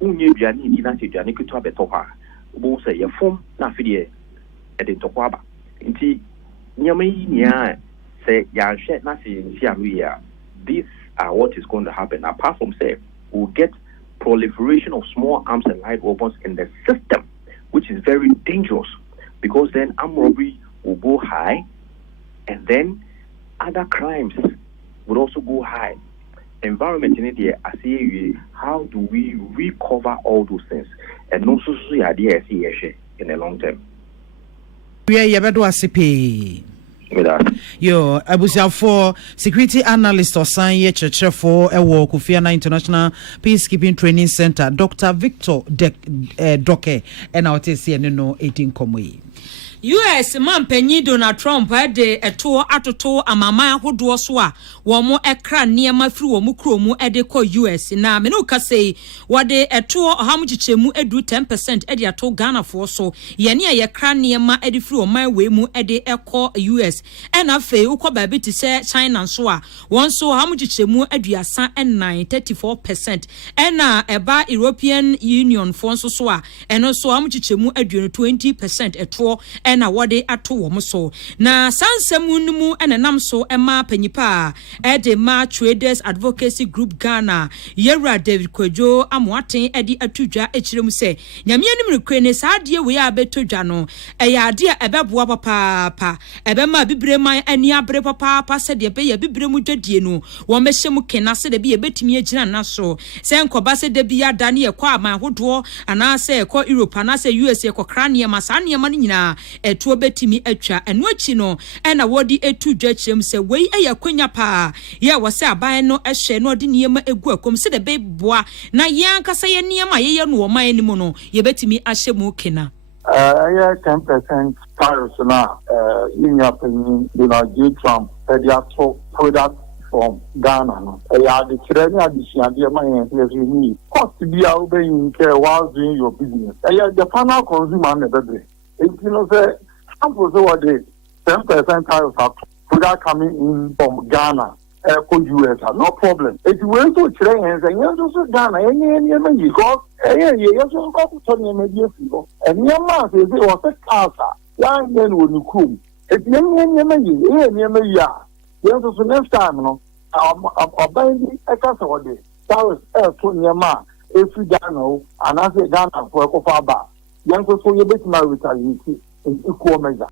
unye biani ni na se biani ketwa beto ha. Ubo say ya fom na fidie ede ntokwa ba. Nti nyama yi nia say ya hwe na se nsianu ya. These are what is going to happen. Apart from say we'll get proliferation of small arms and light weapons in the system, which is very dangerous because then armed robbery will go high and then other crimes would also go high. Environment in India, I see how do we recover all those things and also see idea in the long term. Yo, abusia for security analyst or sanye church for Kofiana International Peacekeeping Training Center, Dr. Victor Doke, and our TCN 18 Komwe. US man penyi Donald Trump de eto atoto amama hodo so a wo mo ekra niema firi wo mu kromu de ko US na me no ka sei wo de eto oham chichemu edu 10% de ato Ghana for so ye ne ye kra niema de firi wo man we mu de ekọ US ena fe ukọ ba bi ti se China so a won so oham chichemu aduasa 34% ena eba European Union for so a eno so oham chichemu aduano 20% eto na wode ato wo so na sansemu nmu enenam so ema panyipa de ma Traders Advocacy Group Ghana Yera David Kojo amoaten edi atudwa echirem se nyame anim rekwe ne saade we abetodwa no eya ade ebeboa papa ebema bibreman ani abre papa se de be ya bibremu dwadie no wo mehyem kena se de be ebetimi agina na so se nkoba se de bia dane ye kwa aman hodo ana se ekọ Europe ana se US ekọ kranie masane ma nyina etuo betimi atwa eno achi no na wodi etu dwachem se wei eyakwanya pa ye wose aban no ehwe no de niema egu akom se de be boa na yankasa ye niema ye no oman animu no ye betimi ahyemu kena 10% tariffs now in your opinion Donald J. Trump pediatric product from Ghana no the training addition the man you need cost be obeying care while doing your business the final consumer na bebre you know say samples what the 10% tariffs are product coming in from Ghana for US no problem if you went to train and you also Ghana any because you also go to Tony Medio and your man says it was a casa young men would you come if you also next time no binding a casa what day tariffs to your man if you Ghana and I say Ghana for a far back young so you bet my retaliate in equal measure.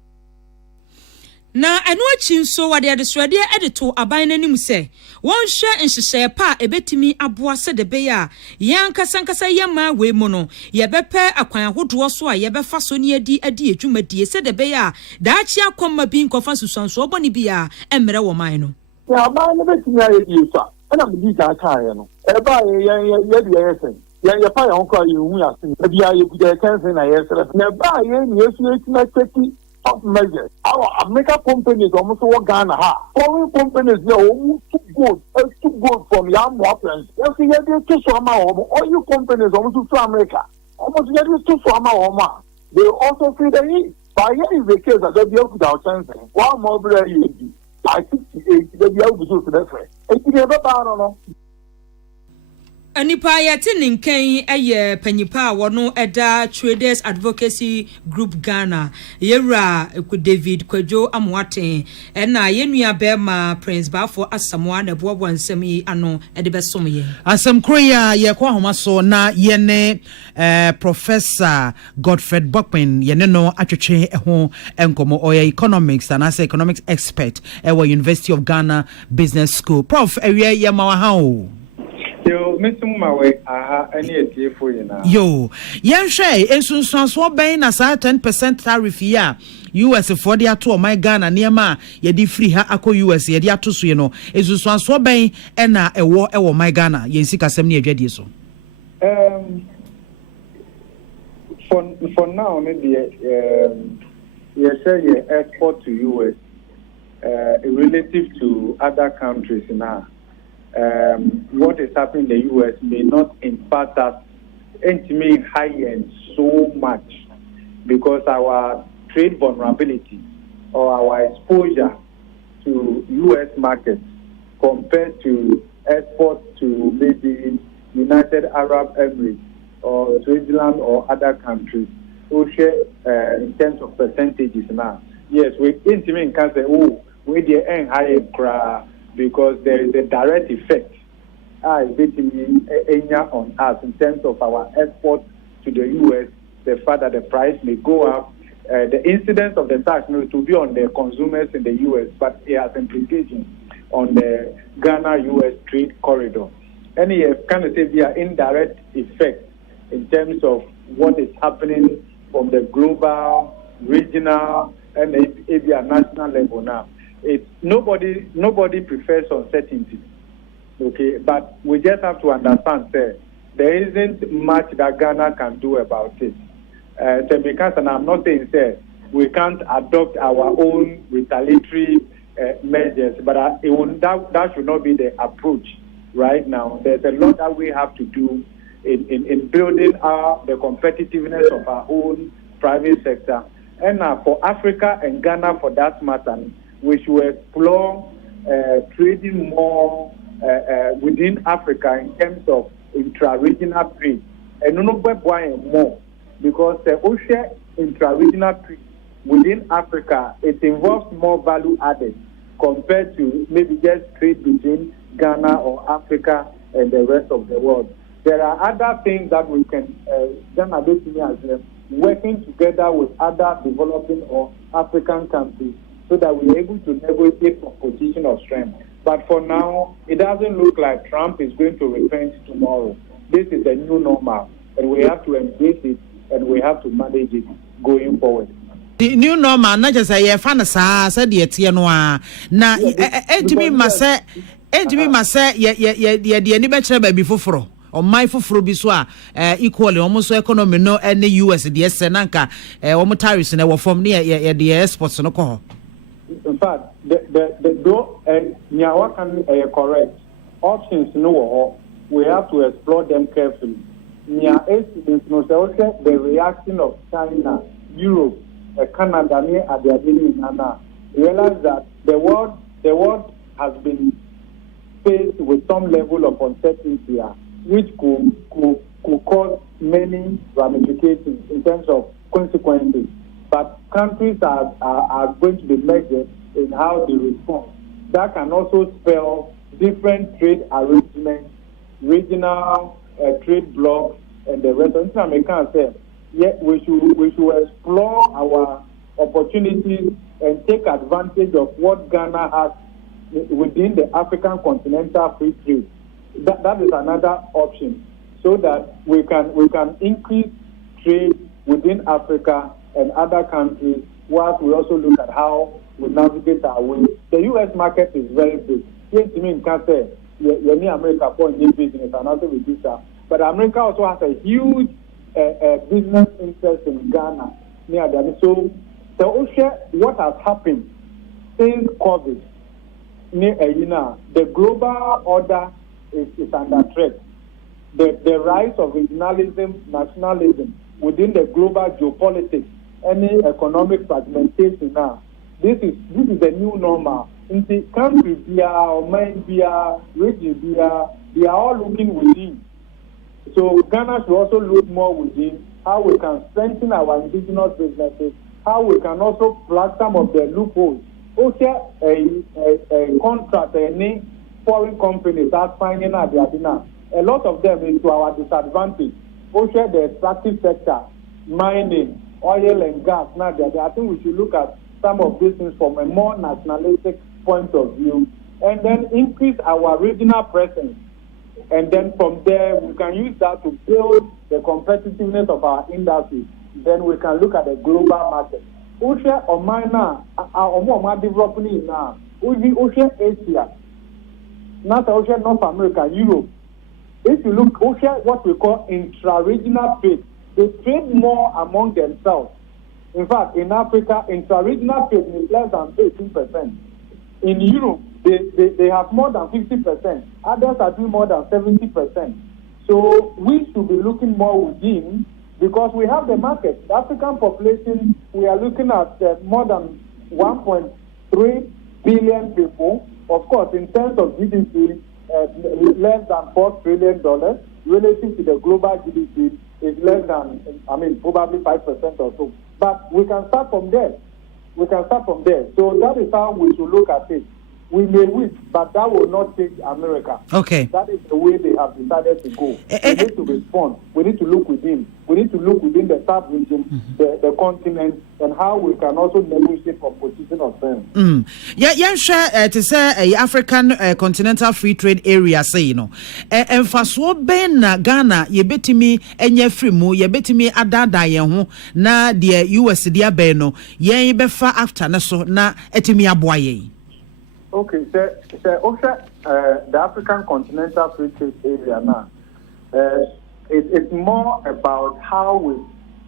na eno achi nso wade adesrade edito aban nanim se won hwe nhyehyɛ pa ebetimi aboa se de be ya yankasankasa yema we mu no yebepe akwan ahodo so a yebefa so ne adi adwumadie se de be ya daachi akwamma bi nkofa susanso oboni bi ya emre wo man no ya aban ne betimi ayedi fa na medi ka kae no eba ye de yesen ya pa ya onko ayehu ya sin bia ye gude kanse na yesere na ba ye ni esu etina teki of measures. Our American companies almost work Ghana. Foreign companies they almost too good from young weapons. You see, they too so all you companies almost to America. Almost too so they also feel the heat. But here is the case that they be able to chance. One more by 68, they be able to do that way. And you never know. Anipa yɛte ne nkan ɛyɛ panyipa a wɔno ɛda Traders Advocacy Group Ghana yɛwura David Kwadwo Amoaten ɛna yɛnua bɛma Prince Bafo Asamoah na boabo nsɛm yi ano ɛde bɛsom yɛ asɛm kroya yɛkɔ ahoma so na yɛne Professor Godfred Bokpen yɛne no atwetwe ɛho ɛnkɔmɔ ɔyɛ economics and as economics expert ɛwɔ University of Ghana Business School. Prof ɛwia yɛma wa ha o Yo, Mr. Mawe, any idea for you now? Yo, Yanshay, and soon so bang as 10% tariff here. US for the ato my Ghana near ma, ye free ha ako US, ye dia to you know, is so bang and a war my Ghana, ye sick as near Jediso. For now, maybe you say your export to US relative to other countries now. What is happening in the US may not impact us intimate high end so much because our trade vulnerability or our exposure to US markets compared to exports to maybe United Arab Emirates or Switzerland or other countries, we share in terms of percentages now. Yes, we intimate can say, oh, we the end high cry. Because there is a direct effect on us in terms of our export to the US, the fact that the price may go up, the incidence of the tax will be on the consumers in the US, but it has implications on the Ghana-US trade corridor. And it kind of say there are indirect effects in terms of what is happening from the global, regional, and maybe a national level now. Nobody prefers uncertainty, okay? But we just have to understand that there isn't much that Ghana can do about it. Because, and I'm not saying that we can't adopt our own retaliatory measures, but that should not be the approach right now. There's a lot that we have to do in building the competitiveness of our own private sector. And for Africa and Ghana, for that matter, we should explore trading more within Africa in terms of intra-regional trade. And more because the ocean intra-regional trade within Africa, it involves more value added compared to maybe just trade between Ghana or Africa and the rest of the world. There are other things that we can working together with other developing or African countries so that we're able to negotiate from a position of strength. But for now, it doesn't look like Trump is going to repent tomorrow. This is the new normal, and we have to embrace it, and we have to manage it going forward. The new normal, not just a fanasa, said the Etienne. Now, to me, must say, the any better baby for. Or my for biswa equally almost economy no any US the Senanka tariffs in our form near the exports no call. In fact, the Nyawa can correct options no we have to explore them carefully. Nya estimates no the reaction of China, Europe, Canada near at the Nana realize that the world has been faced with some level of uncertainty here, which could cause many ramifications in terms of consequences. But countries are going to be measured in how they respond. That can also spell different trade arrangements, regional trade blocks, and the rest. We should explore our opportunities and take advantage of what Ghana has within the African Continental Free Trade. That is another option, so that we can increase trade within Africa and other countries, whilst we also look at how we navigate our way. The U.S. market is very big. Yes, I mean, can't say you need America for new business and also reduce that. But America also has a huge business interest in Ghana near them. So what has happened since COVID, the global order is under threat. The rise of regionalism, nationalism within the global geopolitics, any economic fragmentation now. This is the new normal. In the country, region, they are all looking within. So Ghana should also look more within how we can strengthen our indigenous businesses, how we can also plug some of the loopholes. Also, a contract, any foreign companies are finding out a lot of them is to our disadvantage. Also, the extractive sector, mining, oil and gas. Now, I think we should look at some of these things from a more nationalistic point of view, and then increase our regional presence. And then from there, we can use that to build the competitiveness of our industry. Then we can look at the global market. Osha or Mina, our developing now, Osha Asia, not Osha North America, Europe. If you look, Osha, what we call intra-regional trade, they trade more among themselves. In fact, in Africa, intra-regional trade is less than 18%. In Europe, they have more than 50%. Others are doing more than 70%. So we should be looking more within, because we have the market. The African population, we are looking at more than 1.3 billion people. Of course, in terms of GDP, less than $4 trillion relative to the global GDP is less than, probably 5% or so. But we can start from there. So that is how we should look at it. We may win, but that will not change America. Okay. That is the way they have decided to go. We need to respond. We need to look within. We need to look within the sub-region, the continent, and how we can also negotiate for position of them. Yeah, sure. To say African Continental Free Trade Area, say, you know, and for so ben Ghana, ye beti me enye free mu, ye beti me adada ye hu, na the US dia beno, ye befa after na so na etimi aboye. Okay, so the African Continental Free Trade Area now, it's more about how we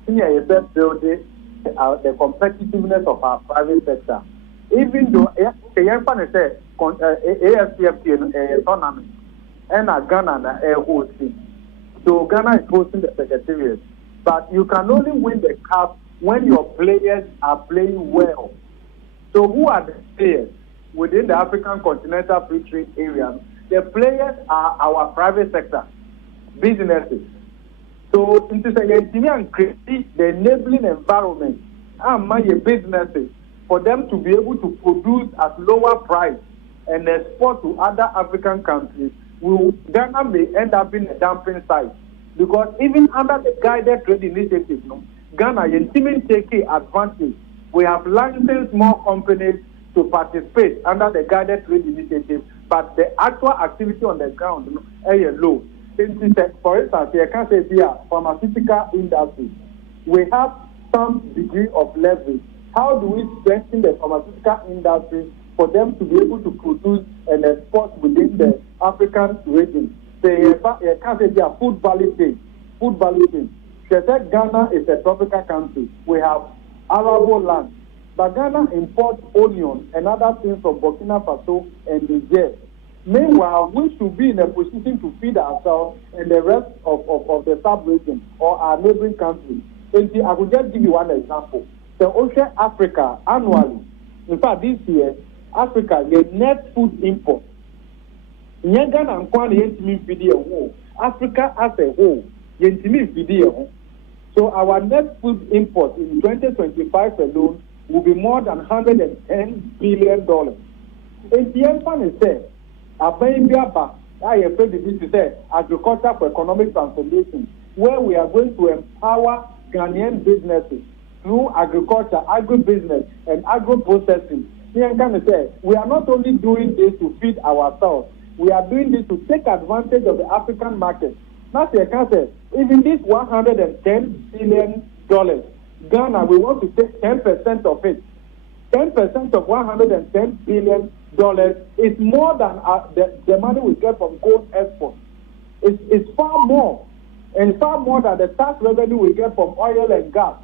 build the competitiveness of our private sector. Even though AFCFTA tournament and Ghana is hosting, so Ghana is hosting the secretariat, but you can only win the cup when your players are playing well. So who are the players within the African Continental Free Trade Area? The players are our private sector, businesses. So, into and create the enabling environment among your businesses for them to be able to produce at lower price and export to other African countries. Ghana may end up in a dumping site, because even under the guided trade initiative, Ghana is taking advantage. We have licensed more companies to participate under the guided trade initiative, but the actual activity on the ground is low. For instance, you can say here, pharmaceutical industry, we have some degree of leverage. How do we strengthen the pharmaceutical industry for them to be able to produce and export within the African region? You can say here, food value chain. They said Ghana is a tropical country. We have arable land. But Ghana imports onion and other things from Burkina Faso and Niger. Meanwhile, we should be in a position to feed ourselves and the rest of the sub-region or our neighboring countries. And I will just give you one example. The Ocean Africa annually, in fact this year, Africa, the net food import. Africa as a whole, so our net food import in 2025 alone will be more than $110 billion. And the emphasis is said, I have heard this say agriculture for economic transformation, where we are going to empower Ghanaian businesses through agriculture, agribusiness, and agro-processing. We are not only doing this to feed ourselves, we are doing this to take advantage of the African market. Now, even this $110 billion, Ghana, we want to take 10% of it. 10% of $110 billion is more than the money we get from gold export. It's far more, and far more than the tax revenue we get from oil and gas.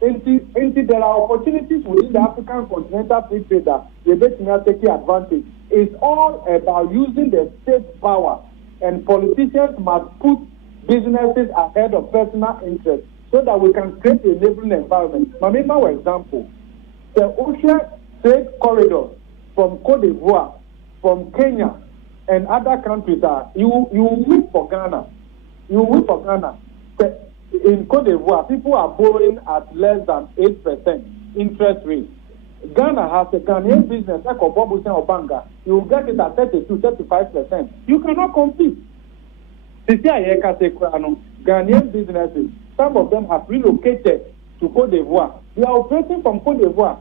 There are opportunities within the African Continental Free Trade that we're taking advantage. It's all about using the state power, and politicians must put businesses ahead of personal interests so that we can create a enabling environment. For example, the ocean trade corridor from Cote d'Ivoire, from Kenya, and other countries you wait for Ghana. In Cote d'Ivoire, people are borrowing at less than 8% interest rate. Ghana has a Ghanaian business like Obobusen or Banga. You get it at 32-35%. You cannot compete. Ghanaian businesses, some of them have relocated to Cote d'Ivoire. They are operating from Cote d'Ivoire.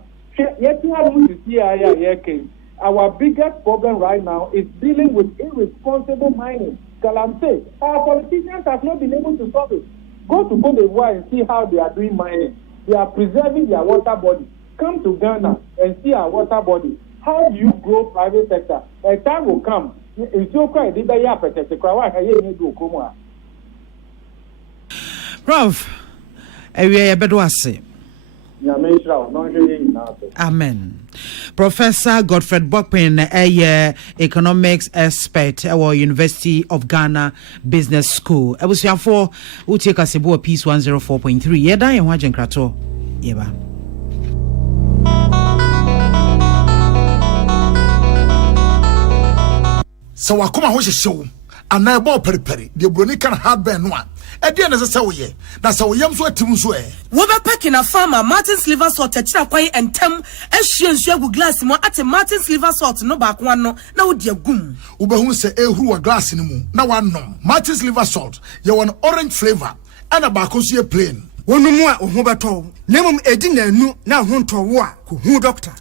Our biggest problem right now is dealing with irresponsible mining. Galamsey, our politicians have not been able to solve it. Go to Cote d'Ivoire and see how they are doing mining. They are preserving their water body. Come to Ghana and see our water body. How do you grow private sector? A time will come. Prof, Amen. Professor Godfred Bokpin, economics expert at University of Ghana Business School. I was here for who take us a piece 104.3. Yeda and Wajen Krato. Yeba. So I come and watch a show, and I bought peri. The Bronican hard burn one. At the end of the Sawaye, that's how we am so at Timsway. Weber packing a farmer, Martin's liver salt, Chirakway, and Tem, as she and Shagu glass more at a Martin's liver salt, no back one, no, now dear goom. Uber who say, who a glass in the moon. Now one no. Martin's liver salt, you want orange flavor, and a bacosia plain. One more, Hobato. Name a dinner, no, now home to war, who doctor.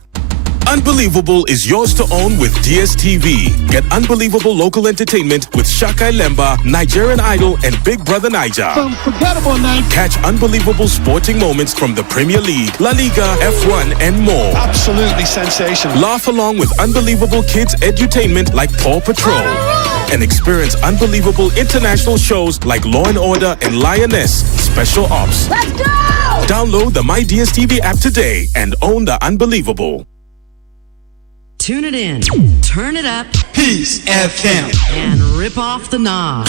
Unbelievable is yours to own with DSTV. Get unbelievable local entertainment with Shakai Lemba, Nigerian Idol, and Big Brother Niger. Unforgettable night. Catch unbelievable sporting moments from the Premier League, La Liga, F1, and more. Absolutely sensational. Laugh along with unbelievable kids' edutainment like Paw Patrol. And experience unbelievable international shows like Law & Order and Lioness Special Ops. Let's go! Download the My DSTV app today and own the unbelievable. Tune it in, turn it up, Peace FM, and rip off the knob.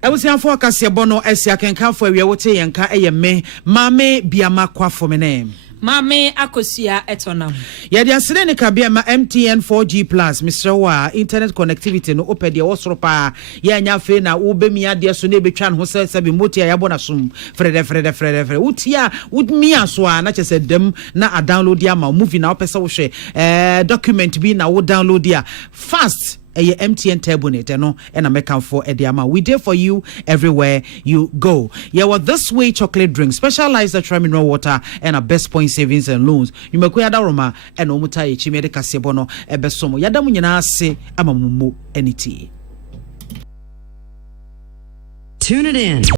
I was here for Cassia Bono as I can come for your water and car a me, Mame Biama Qua for my name. Mame Akosia Etonam. Yeah, the Asidenica Biama MTN 4G Plus, Mr. Wa, internet connectivity no open the Osropa, Yanya Fena, Ubemia, dear Sunebichan, who says Sabi Mutia Yabonasum, Frede, Utia, would me as one, not just said them, na a download yama, moving now, Pesoshe, document be now, would download ya fast. A MTN Turbonet no and I make out for Ediama. We there for you everywhere you go. Yeah, well, this way chocolate drink, specialized ultra mineral water and a best point savings and loans. You make da Roma and Omutai Chimede Casebono Ebesomo. Yadamu nyina se amamumu eniti. Tune it in.